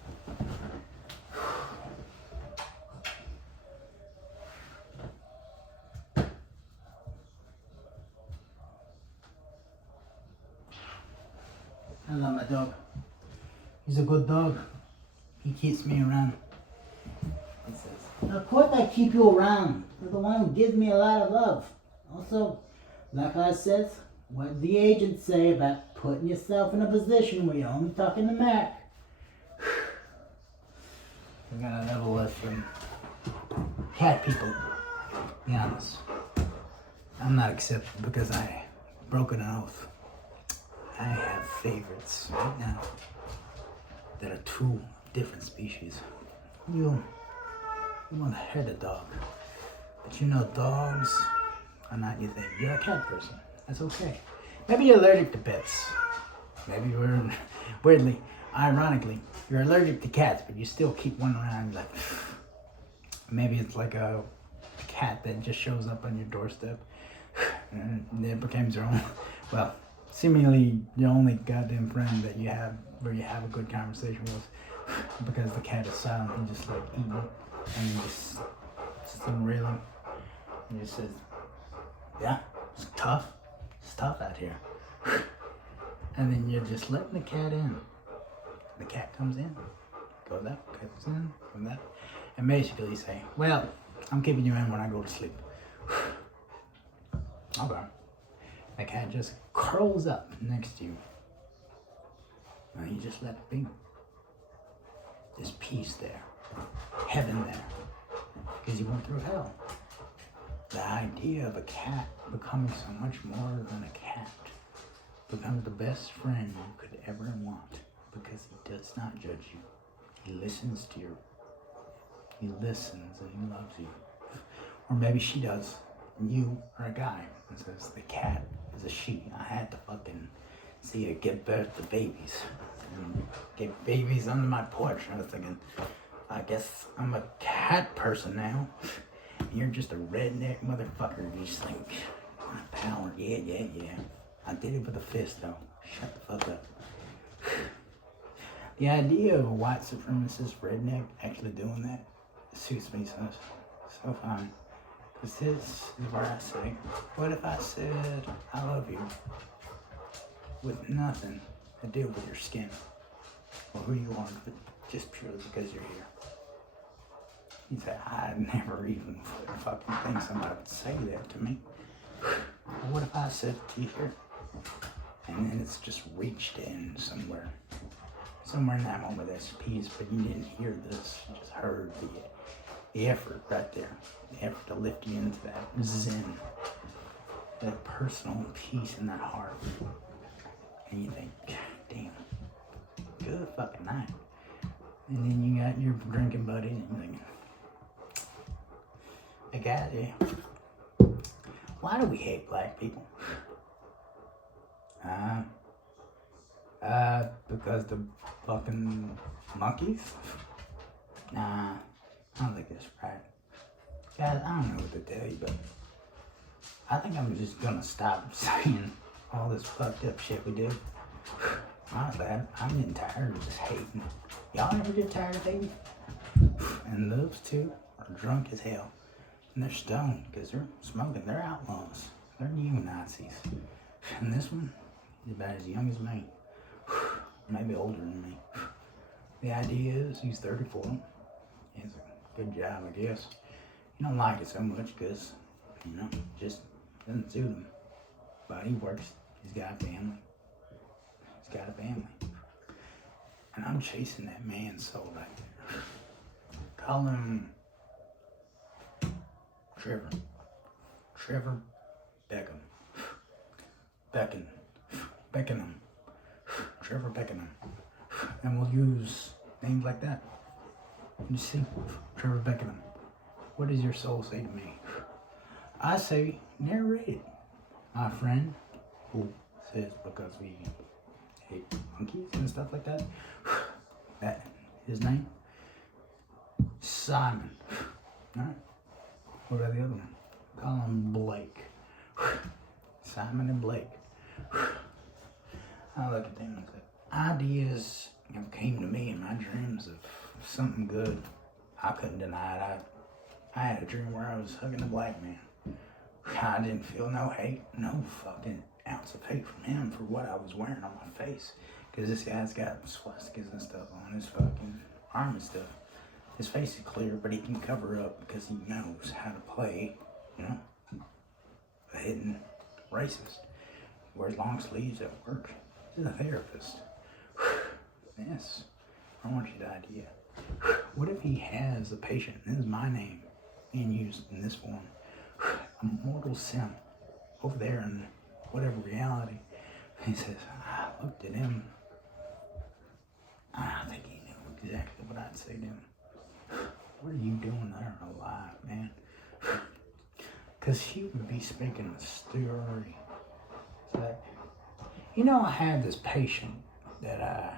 I love my dog. He's a good dog. He keeps me around. He says, of course I keep you around. You're the one who gives me a lot of love. Also, like I said, what did the agents say about putting yourself in a position where you're only talking to Mac? We gotta level with some cat people. Be honest. I'm not accepted because I broke an oath. I have favorites right now that are two different species. You want to hurt a dog, but you know dogs are not your thing. You're a cat person. That's okay. Maybe you're allergic to pets. Maybe you're weirdly, ironically, you're allergic to cats, but you still keep one around. Like maybe it's like a cat that just shows up on your doorstep and it becomes your own. Well, seemingly the only goddamn friend that you have where you have a good conversation with, because the cat is silent and just like eating and he just unreeling and he says, yeah, it's tough out here. And then you're just letting the cat in. The cat comes in, goes out, comes in, comes out, and basically you say, well, I'm keeping you in when I go to sleep. Okay. The cat just curls up next to you. And you just let it be. There's peace there. Heaven there. Because you went through hell. The idea of a cat becoming so much more than a cat becomes the best friend you could ever want. Because he does not judge you. He listens to you. He listens and he loves you. Or maybe she does. And you are a guy. And says the cat is a she. I had to fucking see her give birth to babies. And get babies under my porch. I was thinking, I guess I'm a cat person now. You're just a redneck motherfucker. You just think, my power. Yeah. I did it with a fist though. Shut the fuck up. The idea of a white supremacist redneck actually doing that suits me so fine. Because this is where I say, what if I said I love you with nothing to do with your skin or who you are, but just purely because you're here? He said, I'd never even fucking think somebody would say that to me. But what if I said it to you here? And then it's just reached in somewhere in that moment there's peace, but you didn't hear this, you just heard the effort right there, the effort to lift you into that zen, that personal peace in that heart. And you think, God damn, good fucking night. And then you got your drinking buddy and you're thinking, I got you. Why do we hate black people? Because the fucking monkeys? Nah, I don't think that's right. Guys, I don't know what to tell you, but I think I'm just gonna stop saying all this fucked up shit we do. Honestly, I'm getting tired of just hating. Y'all ever get tired of hating? And those two are drunk as hell. And they're stoned because they're smoking. They're outlaws. They're neo-Nazis. And this one is about as young as me. Maybe older than me. The idea is he's 34. He has a good job, I guess. You don't like it so much because, just doesn't suit him. But he works. He's got a family. And I'm chasing that man's soul right there. Call him Trevor Beckham. Beckenham. Trevor Beckenham. And we'll use names like that. You see, Trevor Beckenham. What does your soul say to me? I say, narrate it. My friend, who says because we hate monkeys and stuff like that. That, his name? Simon. Alright. What about the other one? Call him Blake. Simon and Blake. I look at them and say, ideas came to me in my dreams of something good. I couldn't deny it. I had a dream where I was hugging a black man. I didn't feel no hate, no fucking ounce of hate from him for what I was wearing on my face. Because this guy's got swastikas and stuff on his fucking arm and stuff. His face is clear, but he can cover up because he knows how to play, a hidden racist. Wears long sleeves at work. He's a therapist. Yes, I want you the idea. What if he has a patient, this is my name, being used in this form, a mortal sin over there in whatever reality. He says, I looked at him. I think he knew exactly what I'd say to him. What are you doing there alive, man? Because he would be speaking a story. It's like, I had this patient that I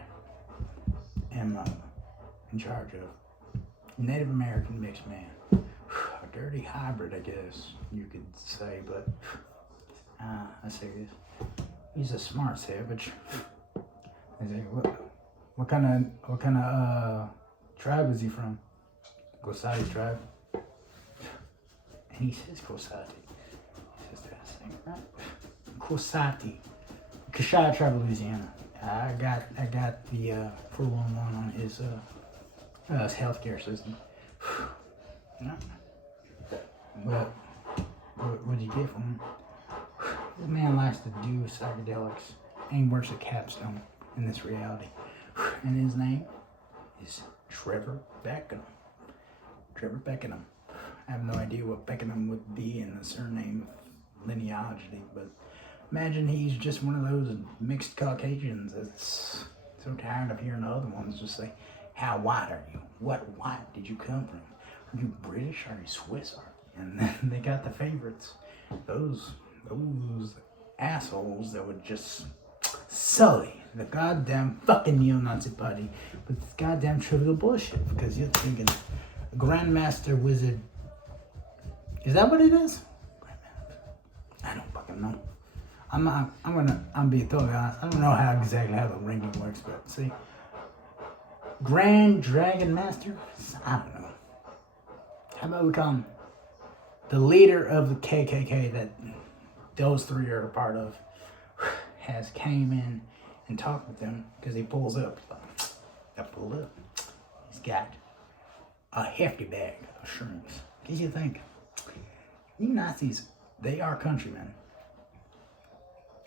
am in charge of. Native American mixed man. A dirty hybrid, I guess you could say, but I say this. He's a smart savage. I say, what kind of tribe is he from? Gosati tribe. And he says Gosati. He says that thing, right? Gosati. Kashaya tribe of Louisiana. I got the 411 on his healthcare system. But what'd you get from him? This man likes to do psychedelics and he works at Capstone in this reality. And his name is Trevor Beckenham. Trevor Beckenham. I have no idea what Beckenham would be in the surname lineage, but imagine he's just one of those mixed Caucasians that's so tired of hearing the other ones just say, how white are you? What white did you come from? Are you British? Are you Swiss? And then they got the favorites. Those assholes that would just sully the goddamn fucking neo-Nazi party with this goddamn trivial bullshit. Because you're thinking, Grandmaster Wizard, is that what it is? I don't fucking know. I'm being totally honest. I don't know exactly how the ranking works, but see, Grand Dragon Master? I don't know. How about we call him the leader of the KKK that those three are a part of, has came in and talked with them because he pulls up. I pulled up. He's got a hefty bag of shrooms. Because you think, you Nazis, they are countrymen.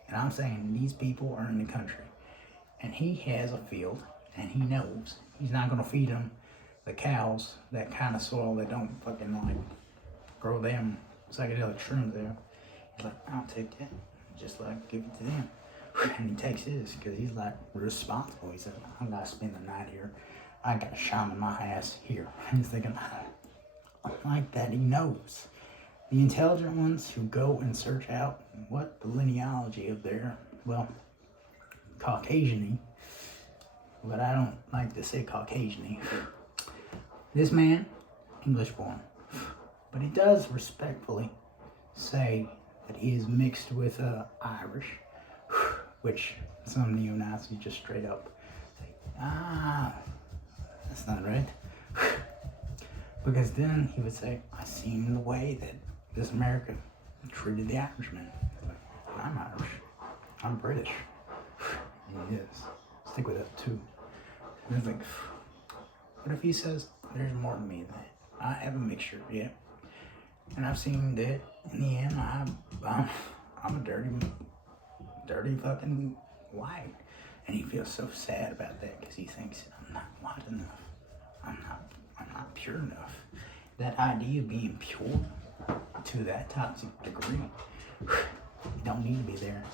And I'm saying these people are in the country. And he has a field, and he knows he's not going to feed them the cows, that kind of soil that don't fucking like grow them psychedelic shrooms there. He's like, I'll take that. Just like give it to them. And he takes his because he's like responsible. He said, I'm going to spend the night here. I got a shaman my ass here. And he's thinking, like that, he knows. The intelligent ones who go and search out what the linealogy of their, well, Caucasian-y, but I don't like to say Caucasian-y. This man, English born, but he does respectfully say that he is mixed with Irish, which some neo-Nazis just straight up say, that's not right. Because then he would say, I seen the way that this America treated the Irishman. Like, I'm Irish. I'm British. He is. Stick with that too. And it's like, what if he says, there's more to me than that? I have a mixture, yeah. And I've seen that in the end, I'm a dirty fucking white. And he feels so sad about that because he thinks, I'm not white enough. I'm not pure enough. That idea of being pure to that toxic degree, you don't need to be there.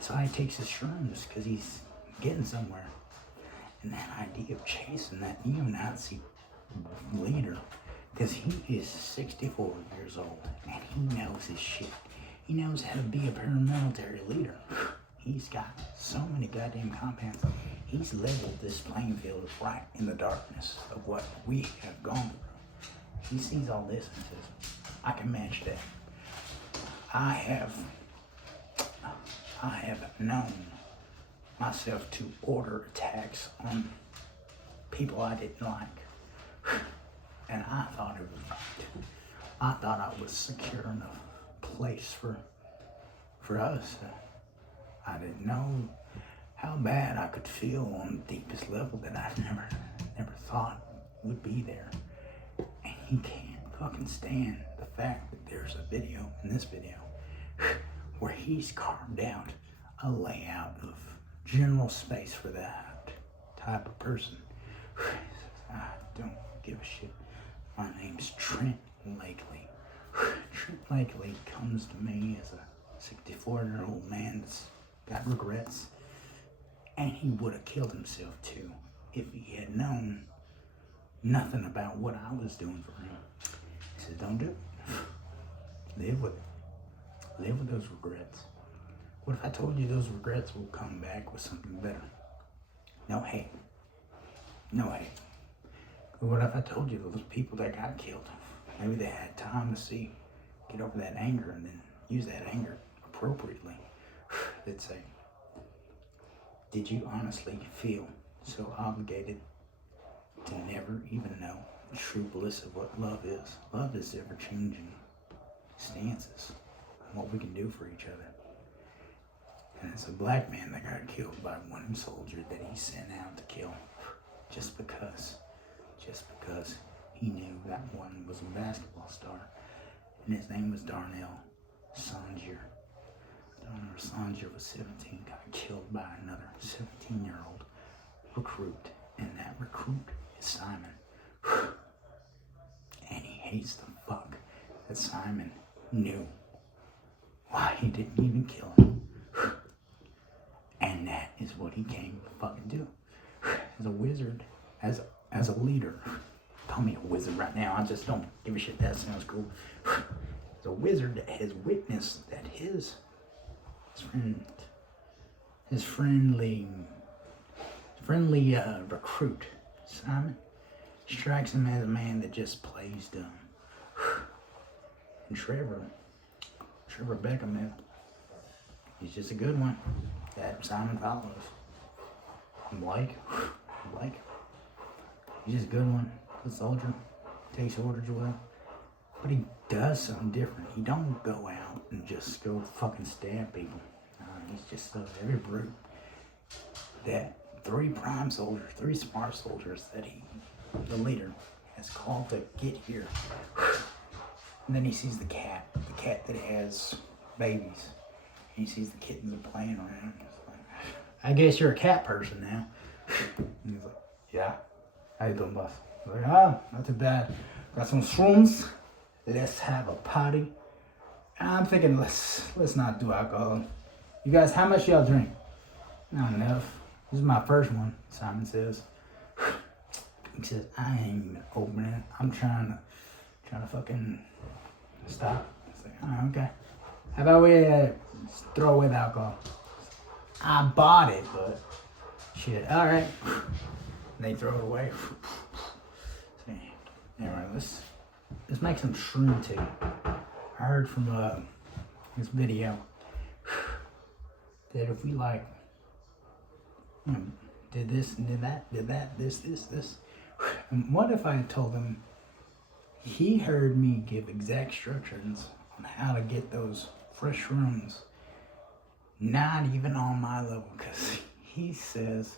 So he takes his shrooms because he's getting somewhere. And that idea of chasing that neo-Nazi leader, because he is 64 years old and he knows his shit. He knows how to be a paramilitary leader. He's got so many goddamn compounds. He's leveled this playing field right in the darkness of what we have gone through. He sees all this and says, I can match that. I have known myself to order attacks on people I didn't like. And I thought it was right. I thought I was secure enough place for us. I didn't know how bad I could feel on the deepest level that I never thought would be there. And he can't fucking stand the fact that there's a video in this video where he's carved out a layout of general space for that type of person. don't give a shit. My name's Trent Lakely. Trent Lakely comes to me as a 64-year-old man that's got regrets. And he would have killed himself too if he had known nothing about what I was doing for him. He says, don't do it. Live with it. Live with those regrets. What if I told you those regrets will come back with something better? No hate. No hate. But what if I told you those people that got killed, maybe they had time to get over that anger and then use that anger appropriately? They'd say, did you honestly feel so obligated to never even know the true bliss of what love is? Love is ever-changing stances on what we can do for each other. And it's a black man that got killed by one soldier that he sent out to kill just because he knew that one was a basketball star. And his name was Darnell Songier. Darnell Songier was 17, got killed by another 17-year-old recruit. And that recruit is Simon. And he hates the fuck that Simon knew why he didn't even kill him. And that is what he came to fucking do. As a wizard, as a leader. Call me a wizard right now. I just don't give a shit. That sounds cool. As a wizard that has witnessed that his friendly recruit, Simon, strikes him as a man that just plays dumb. And Trevor Beckham, he's just a good one that Simon follows. And Blake, he's just a good one. The soldier takes orders well, but he does something different. He don't go out and just go fucking stab people. He's just a very brute. That three smart soldiers that the leader, has called to get here. And then he sees the cat that has babies. And he sees the kittens are playing around. He's like, I guess you're a cat person now. And he's like, yeah. How you doing, boss? He's like, not too bad. Got some shrooms. Let's have a party. And I'm thinking, let's not do alcohol. You guys, how much y'all drink? Not enough. This is my first one, Simon says. He says, I ain't even opening it. I'm trying to fucking stop. It's like, oh, okay. How about we throw away the alcohol? I bought it, but shit, all right. They throw it away. Anyway, let's make some shroom tea. I heard from this video that if we did this and did that, this. And what if I told him he heard me give exact instructions on how to get those fresh shrooms, not even on my level, because he says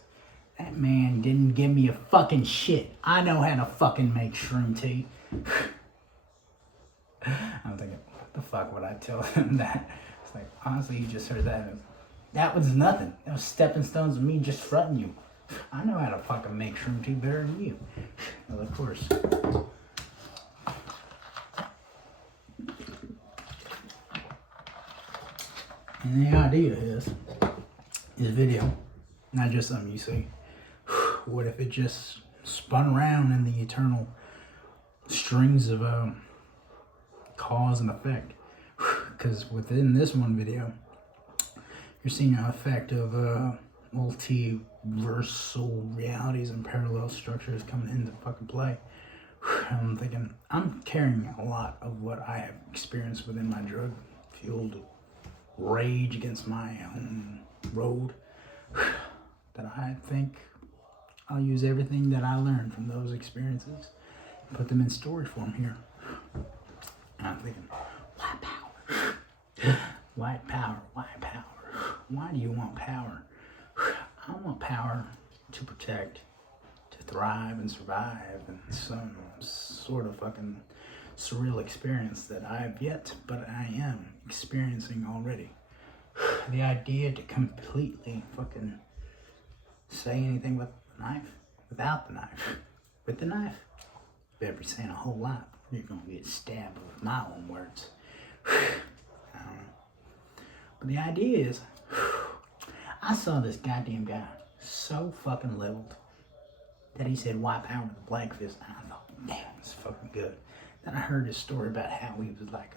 that man didn't give me a fucking shit. I know how to fucking make shroom tea. I'm thinking, what the fuck would I tell him that? It's like, honestly, you just heard that. That was nothing. That was stepping stones of me just fronting you. I know how to fucking make shroom tea better than you. Well, of course. And the idea is, this video, not just something you see. What if it just spun around in the eternal strings of cause and effect? Because within this one video, you're seeing an effect of multiversal realities and parallel structures coming into fucking play. I'm thinking, I'm carrying a lot of what I have experienced within my drug-fueled rage against my own road, that I think I'll use everything that I learned from those experiences and put them in story form here. And I'm thinking, white power. White power, white power. Why do you want power? I want power to protect, to thrive and survive in some sort of fucking surreal experience that I have yet, but I am experiencing already. The idea to completely fucking say anything with the knife, without the knife. with the knife. Better be saying a whole lot. You're gonna get stabbed with my own words. I don't know. But the idea is, I saw this goddamn guy so fucking leveled that he said wipe out with a black fist, and I thought, damn, it's fucking good. Then I heard his story about how he was like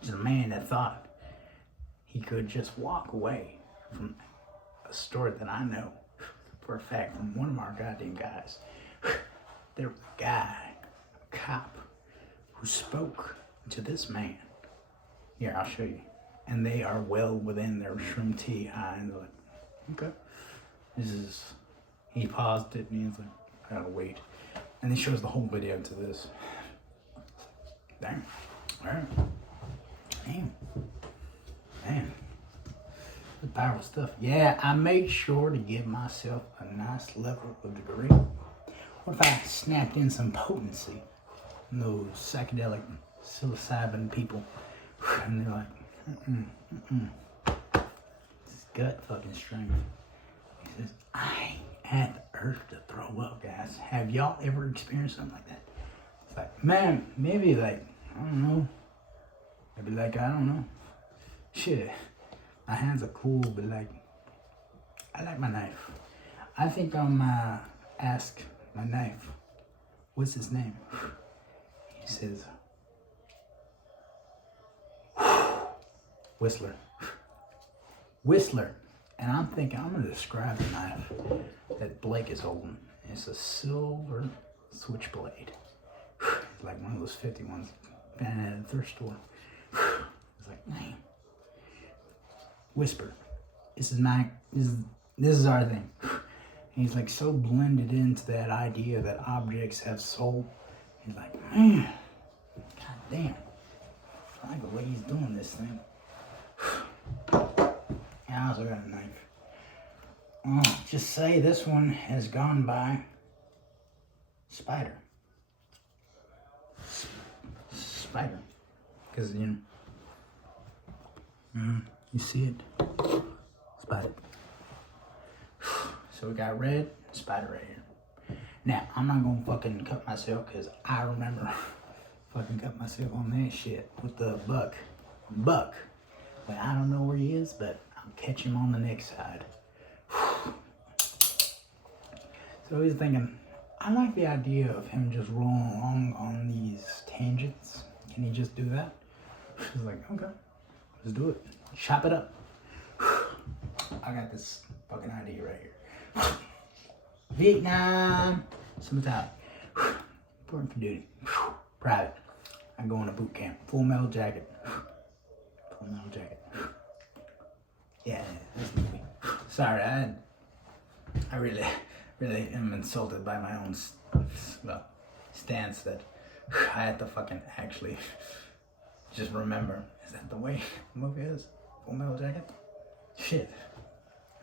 just a man that thought he could just walk away from a story that I know for a fact from one of our goddamn guys. There was a guy, a cop, who spoke to this man. Here, I'll show you. And they are well within their shroom tea high, and they're like, okay. This is, he paused it and he's like, I gotta wait. And he shows the whole video to this. Damn. Alright. Damn. Damn. That's powerful stuff. Yeah, I made sure to give myself a nice level of degree. What if I snapped in some potency? And those psychedelic psilocybin people. And they're like, This is gut fucking strength. He says, I had the urge to throw up, guys. Have y'all ever experienced something like that? It's like, man, maybe like, I don't know. Maybe like, I don't know. Shit. My hands are cool, but like, I like my knife. I think I'm ask my knife, what's his name? He says, Whistler. Whistler. And I'm thinking, I'm gonna describe the knife that Blake is holding. It's a silver switchblade. It's like one of those 50 ones found at a thrift store. It's like, man. Whisper. This is our thing. And he's like so blended into that idea that objects have soul. He's like, man, god damn. I like the way he's doing this thing. And I also got a knife. Just say this one has gone by Spider. Spider. Because, you know, you see it? Spider. So we got red, Spider right here. Now, I'm not gonna fucking cut myself because I remember fucking cut myself on that shit with the buck. But I don't know where he is, but I'll catch him on the next side. So he's thinking, I like the idea of him just rolling along on these tangents. Can he just do that? He's like, okay, let's do it. Chop it up. I got this fucking idea right here. Vietnam, summertime. Important for duty. Private. I go on a boot camp. Full metal jacket. Full metal jacket. Yeah, this movie. Sorry, I really am insulted by my own stance that I had to fucking actually just remember. Is that the way the movie is? Full Metal Jacket? Shit.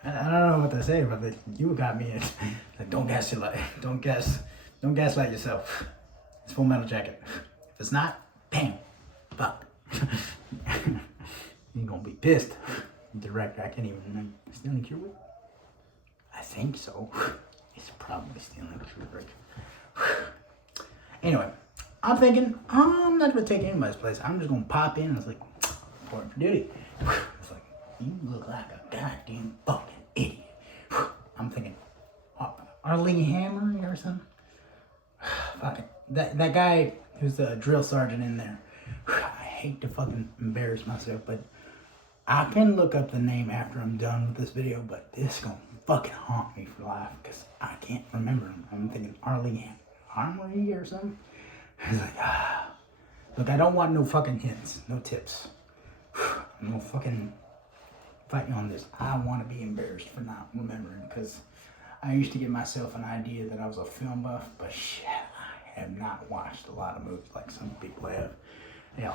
I don't know what to say, but you got me. Like, don't gaslight yourself. It's Full Metal Jacket. If it's not, bam, fuck. You're gonna be pissed. Director, I can't even remember. Stanley Kubrick? I think so. It's probably Stanley Kubrick. Anyway, I'm thinking, I'm not gonna take anybody's place. I'm just gonna pop in and it's like, important for duty. It's like, you look like a goddamn fucking idiot. I'm thinking, Arlie Hammer or something? Fucking, that guy who's the drill sergeant in there. I hate to fucking embarrass myself, but I can look up the name after I'm done with this video, but this is gonna fucking haunt me for life because I can't remember him. I'm thinking Arlie Armory or something. He's like, look, I don't want no fucking hints, no tips. No fucking fighting on this. I want to be embarrassed for not remembering because I used to give myself an idea that I was a film buff, but shit, I have not watched a lot of movies like some people have. Yeah,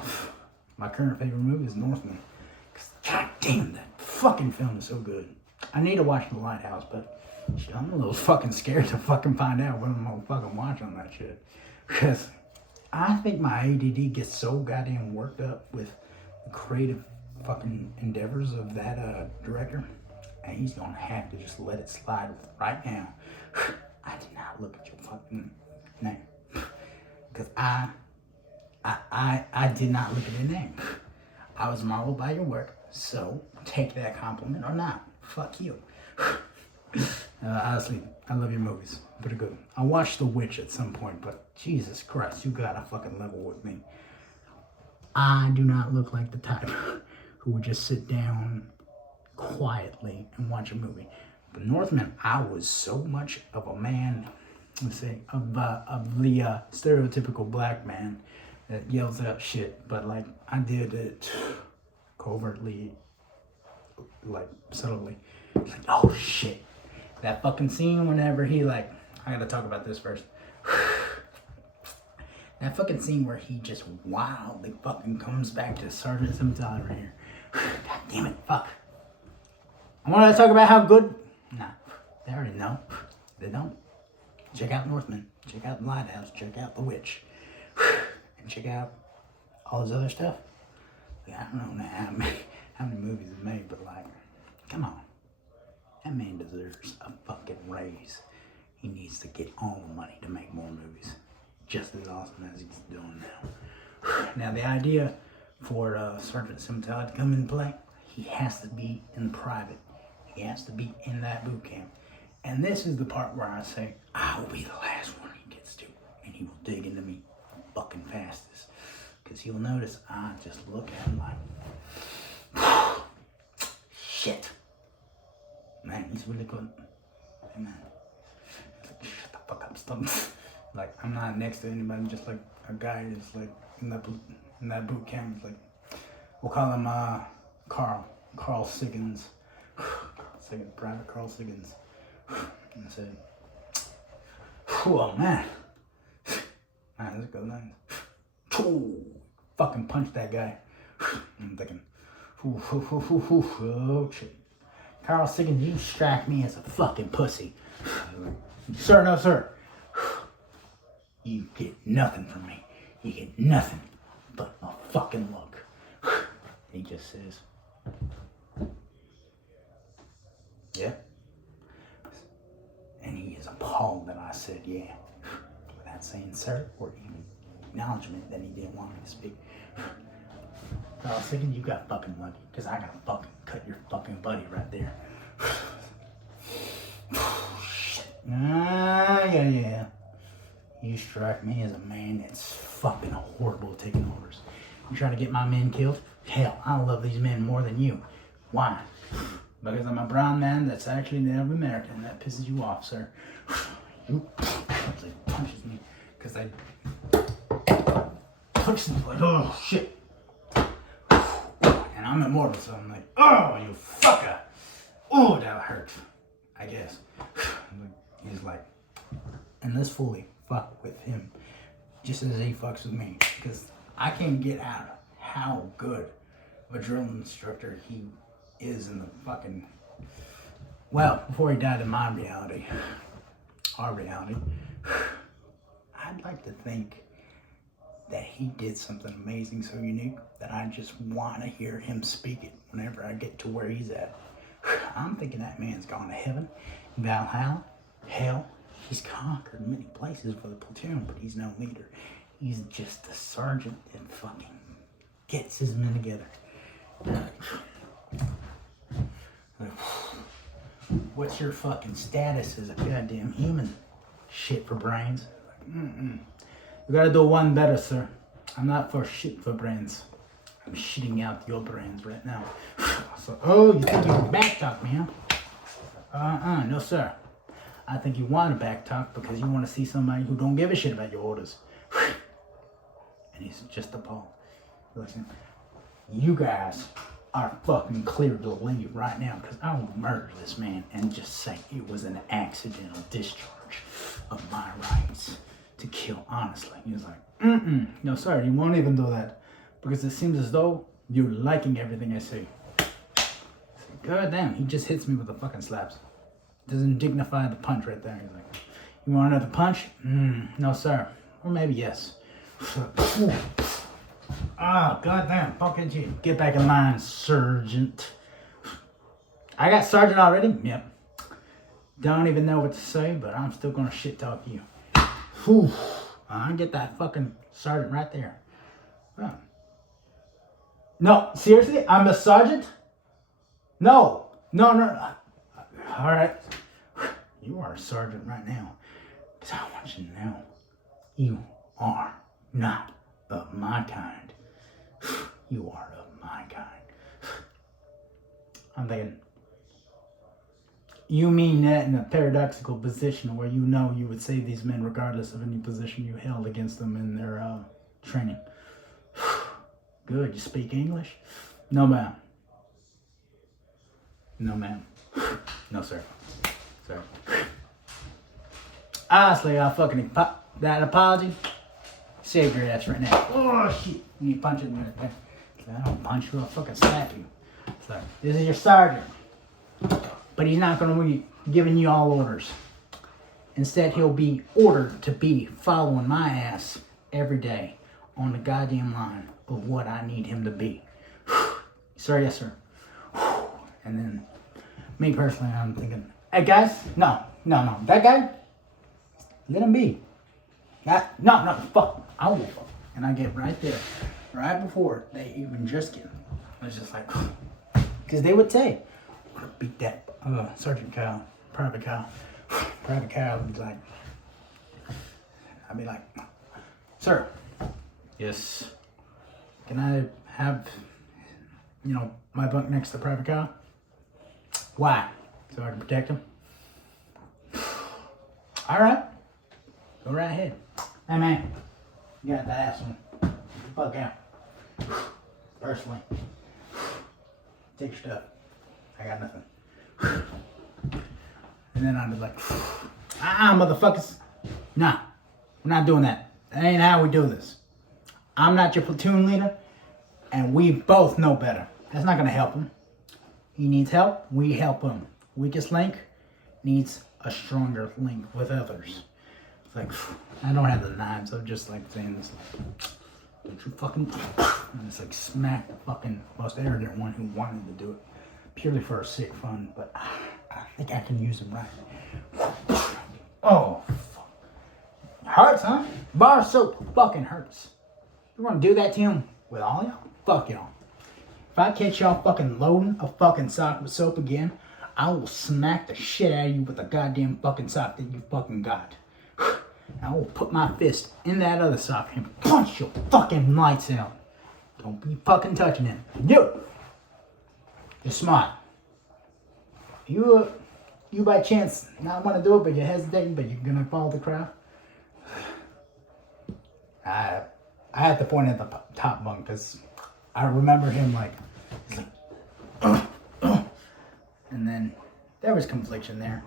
my current favorite movie is Northman. God damn, that fucking film is so good. I need to watch The Lighthouse, but shit, I'm a little fucking scared to fucking find out what I'm gonna fucking watch on that shit. Because I think my ADD gets so goddamn worked up with the creative fucking endeavors of that director, and he's gonna have to just let it slide right now. I did not look at your fucking name. Because I did not look at your name. I was marveled by your work, so take that compliment or not. Fuck you. Honestly, I love your movies. Pretty good. I watched The Witch at some point, but Jesus Christ, you gotta fucking level with me. I do not look like the type who would just sit down quietly and watch a movie. But Northman, I was so much of a man, let's say, of the stereotypical black man that yells out shit, but like I did it covertly, like subtly. Like, oh shit. That fucking scene whenever he like, I gotta talk about this first. That fucking scene where he just wildly fucking comes back to Sergeant Simmental right here. God damn it, fuck. I wanted to talk about how good. Nah, they already know. They don't. Check out Northman. Check out The Lighthouse. Check out The Witch. And check out all this other stuff. Like, I don't know how many movies he's made, but like, come on. That man deserves a fucking raise. He needs to get all the money to make more movies. Just as awesome as he's doing now. Now, the idea for Sergeant Simmental to come into play, he has to be in private. He has to be in that boot camp. And this is the part where I say, I will be the last one he gets to. And he will dig into me fucking fastest. Because he'll notice I just look at him like, shit. Man, he's really good. Hey, man. Like, shut the fuck up, stump. Like, I'm not next to anybody, just like a guy that's like in that boot camp. It's like, we'll call him Carl Siggins. Private Carl Siggins. And I said, oh man. Man, that's a good line. Fucking punch that guy. I'm thinking, oh shit. Carl Siggins, you strike me as a fucking pussy. Sir, no sir. You get nothing from me. You get nothing but a fucking look. He just says, yeah. And he is appalled that I said yeah. Without saying sir or even acknowledgement that he didn't want me to speak. I was thinking you got fucking lucky, because I gotta fucking cut your fucking buddy right there. Shit. Yeah. You strike me as a man that's fucking horrible at taking orders. You trying to get my men killed? Hell, I love these men more than you. Why? Because I'm a brown man that's actually Native American. That pisses you off, sir. You actually punches me because I punch me like, oh shit. And I'm immortal, so I'm like, oh, you fucker. Oh, that hurt. I guess. He's like, and let's fully fuck with him just as he fucks with me. Because I can't get out how good of a drill instructor he is in the fucking, well, before he died in my reality, our reality, I'd like to think that he did something amazing, so unique, that I just want to hear him speak it whenever I get to where he's at. I'm thinking that man's gone to heaven, Valhalla, hell. He's conquered many places for the platoon, but he's no leader. He's just a sergeant that fucking gets his men together. What's your fucking status as a goddamn human? Shit for brains. You gotta do one better, sir. I'm not for shit for brains. I'm shitting out your brains right now. So, oh, you think you can backtalk me, huh? No, sir. I think you want to backtalk because you want to see somebody who don't give a shit about your orders. And he's just appalled. Listen, you guys are fucking clear to leave right now because I will murder this man and just say it was an accidental discharge of my rights to kill honestly. He was like, no, sir, you won't even do that because it seems as though you're liking everything I say. God damn, he just hits me with the fucking slaps. Doesn't dignify the punch right there. He's like, you want another punch? No, sir. Or maybe yes. Ah, goddamn, fucking you. Get back in line, Sergeant. I got Sergeant already? Yep. don't even know what to say, but I'm still gonna shit talk you. Whew. I get that fucking sergeant right there. Huh. No, seriously? I'm a sergeant? No. No. Alright. You are a sergeant right now. Because I want you to know, you are not of my kind. You are of my kind. I'm thinking, you mean that in a paradoxical position where you know you would save these men regardless of any position you held against them in their training. Good, you speak English? No, ma'am. No, ma'am. No, sir. Sorry. Honestly, I'll fucking that apology. Save your ass right now. Oh, shit. You punch it in there. I don't punch you, I'll fucking slap you. So, this is your sergeant. But he's not going to be giving you all orders. Instead, he'll be ordered to be following my ass every day on the goddamn line of what I need him to be. Sir, yes, sir. And then, me personally, I'm thinking, hey, guys, no. That guy, let him be. No, fuck. I will fuck. And I get right there, right before they even just get him. I was just like, because they would say, I'm going to beat that Sergeant Kyle, Private Kyle. Private Kyle would be like, I'd be like, sir, yes, can I have, my bunk next to Private Kyle? Why? So I can protect him? All right, go right ahead. Hey man, you got the ass one. Fuck out. Personally, take your stuff. I got nothing. And then I'd be like, motherfuckers. Nah, we're not doing that. That ain't how we do this. I'm not your platoon leader, and we both know better. That's not gonna help him. He needs help, we help him. Weakest link needs a stronger link with others. It's like, I don't have the knives, I'm just like saying this, like, don't you fucking, and it's like smack the fucking most arrogant one who wanted to do it. Purely for a sick fun, but I think I can use them right. Oh, fuck. Hurts, huh? Bar soap fucking hurts. You wanna do that to him with all y'all? Fuck y'all. If I catch y'all fucking loading a fucking sock with soap again, I will smack the shit out of you with the goddamn fucking sock that you fucking got. I will put my fist in that other sock and punch your fucking lights out. Don't be fucking touching it. You! You're smart. You by chance not want to do it, but you're hesitating, but you're gonna follow the crowd. I had to point at the top bunk because I remember him like, he's like, and then there was confliction there.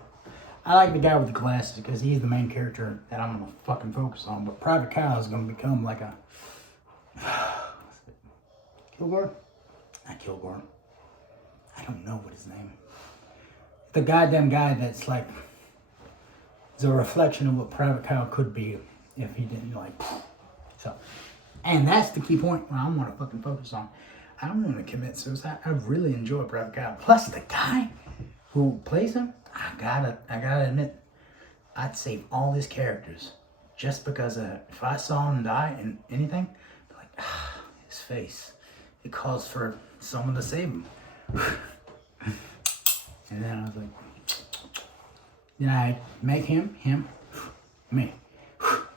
I like the guy with the glasses because he's the main character that I'm gonna fucking focus on. But Private Kyle is gonna become like a Kilgore? Not Kilgore. I don't know what his name is. The goddamn guy that's like is a reflection of what Private Kyle could be if he didn't like. So, and that's the key point where I want to fucking focus on. I don't want to commit suicide. I really enjoy Private Kyle. Plus the guy who plays him, I gotta admit, I'd save all his characters just because if I saw him die in anything, I'd be like, his face. It calls for someone to save him. And then I was like, then I make him, me,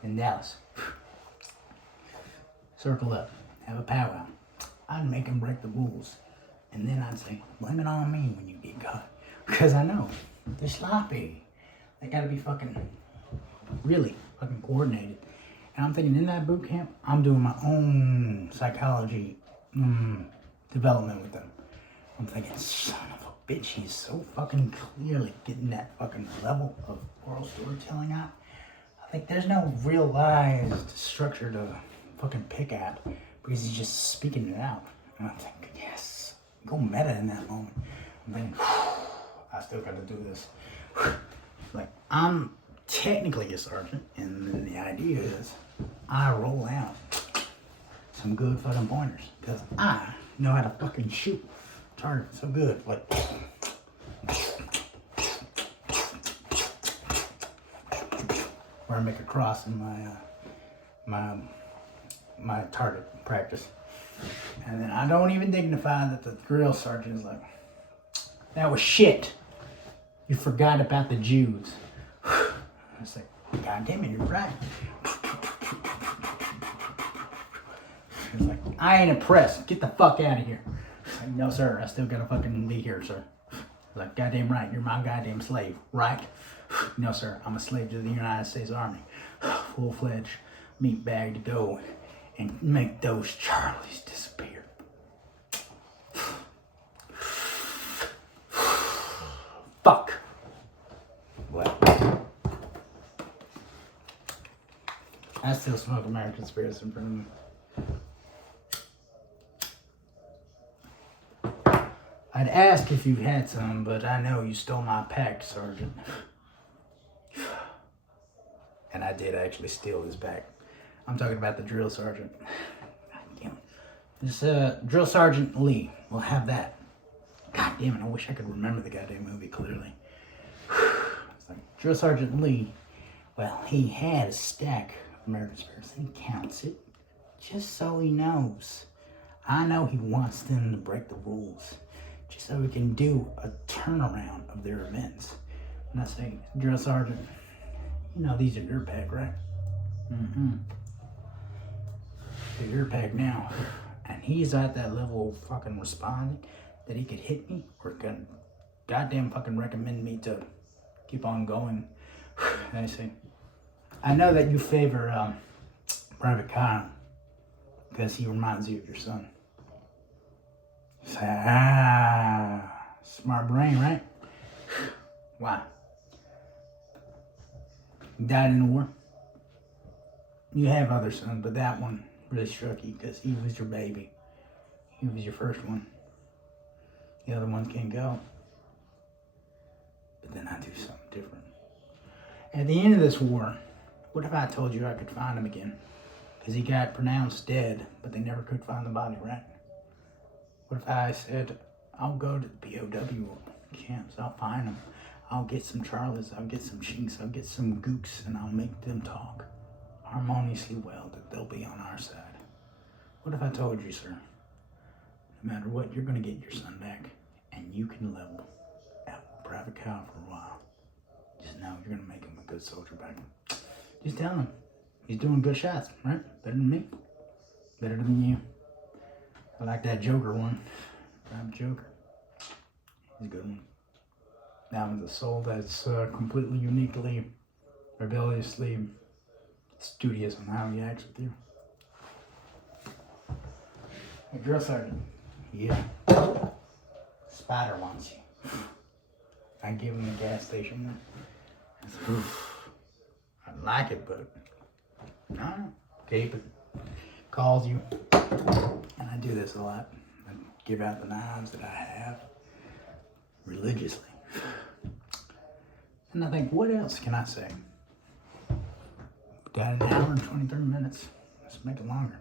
in Dallas. Circle up, have a powwow. I'd make him break the rules. And then I'd say, blame it on me when you get caught. Because I know, they're sloppy. They gotta be fucking, really fucking coordinated. And I'm thinking in that boot camp, I'm doing my own psychology development with them. I'm thinking, son of a bitch, he's so fucking clearly getting that fucking level of oral storytelling out. I think there's no realized structure to fucking pick at because he's just speaking it out. And I'm thinking, yes, go meta in that moment. I'm thinking, I still gotta do this. Like, I'm technically a sergeant, and then the idea is I roll out some good fucking pointers because I know how to fucking shoot target so good. Like, where I make a cross in my target practice. And then I don't even dignify that the drill sergeant is like, that was shit. You forgot about the Jews. I was like, God damn it, you're right. He's like, I ain't impressed. Get the fuck out of here. I was like, no, sir. I still gotta fucking be here, sir. Like, goddamn right. You're my goddamn slave, right? No, sir. I'm a slave to the United States Army. Full-fledged meat bag to go and make those Charlies disappear. Fuck. What? I still smoke American Spirits in front of me. I'd ask if you had some, but I know you stole my pack, Sergeant. And I did actually steal his pack. I'm talking about the drill sergeant. God damn it. This Drill Sergeant Lee. We'll have that. God damn it, I wish I could remember the goddamn movie clearly. It's like, Drill Sergeant Lee, well, he had a stack of American Spirits and he counts it just so he knows. I know he wants them to break the rules. Just so we can do a turnaround of their events. And I say, Drill Sergeant, you know these are your pack, right? Mm-hmm. They're your pack now. And he's at that level of fucking responding that he could hit me or could goddamn fucking recommend me to keep on going. And I say, I know that you favor Private Kyle because he reminds you of your son. Say, smart brain, right? Why? He died in the war. You have other sons, but that one really struck you because he was your baby. He was your first one. The other ones can't go. But then I do something different. At the end of this war, what if I told you I could find him again? Because he got pronounced dead, but they never could find the body, right? What if I said, I'll go to the POW camps, I'll find them, I'll get some Charlies, I'll get some Chinks, I'll get some Gooks, and I'll make them talk harmoniously well that they'll be on our side. What if I told you, sir, no matter what, you're going to get your son back, and you can level out Private Kyle for a while. Just know you're going to make him a good soldier back. Just tell him. He's doing good shots, right? Better than me. Better than you. I like that Joker one. Private Joker. He's a good one. That one's a soul that's completely, uniquely, rebelliously studious on how he acts with you. Hey, Drill Sergeant. Yeah. Spider wants you. I give him the gas station. I like it, but I don't know. Keep it. Calls you. And I do this a lot. I give out the knives that I have religiously. And I think, what else can I say? Got an hour and 23 minutes. Let's make it longer.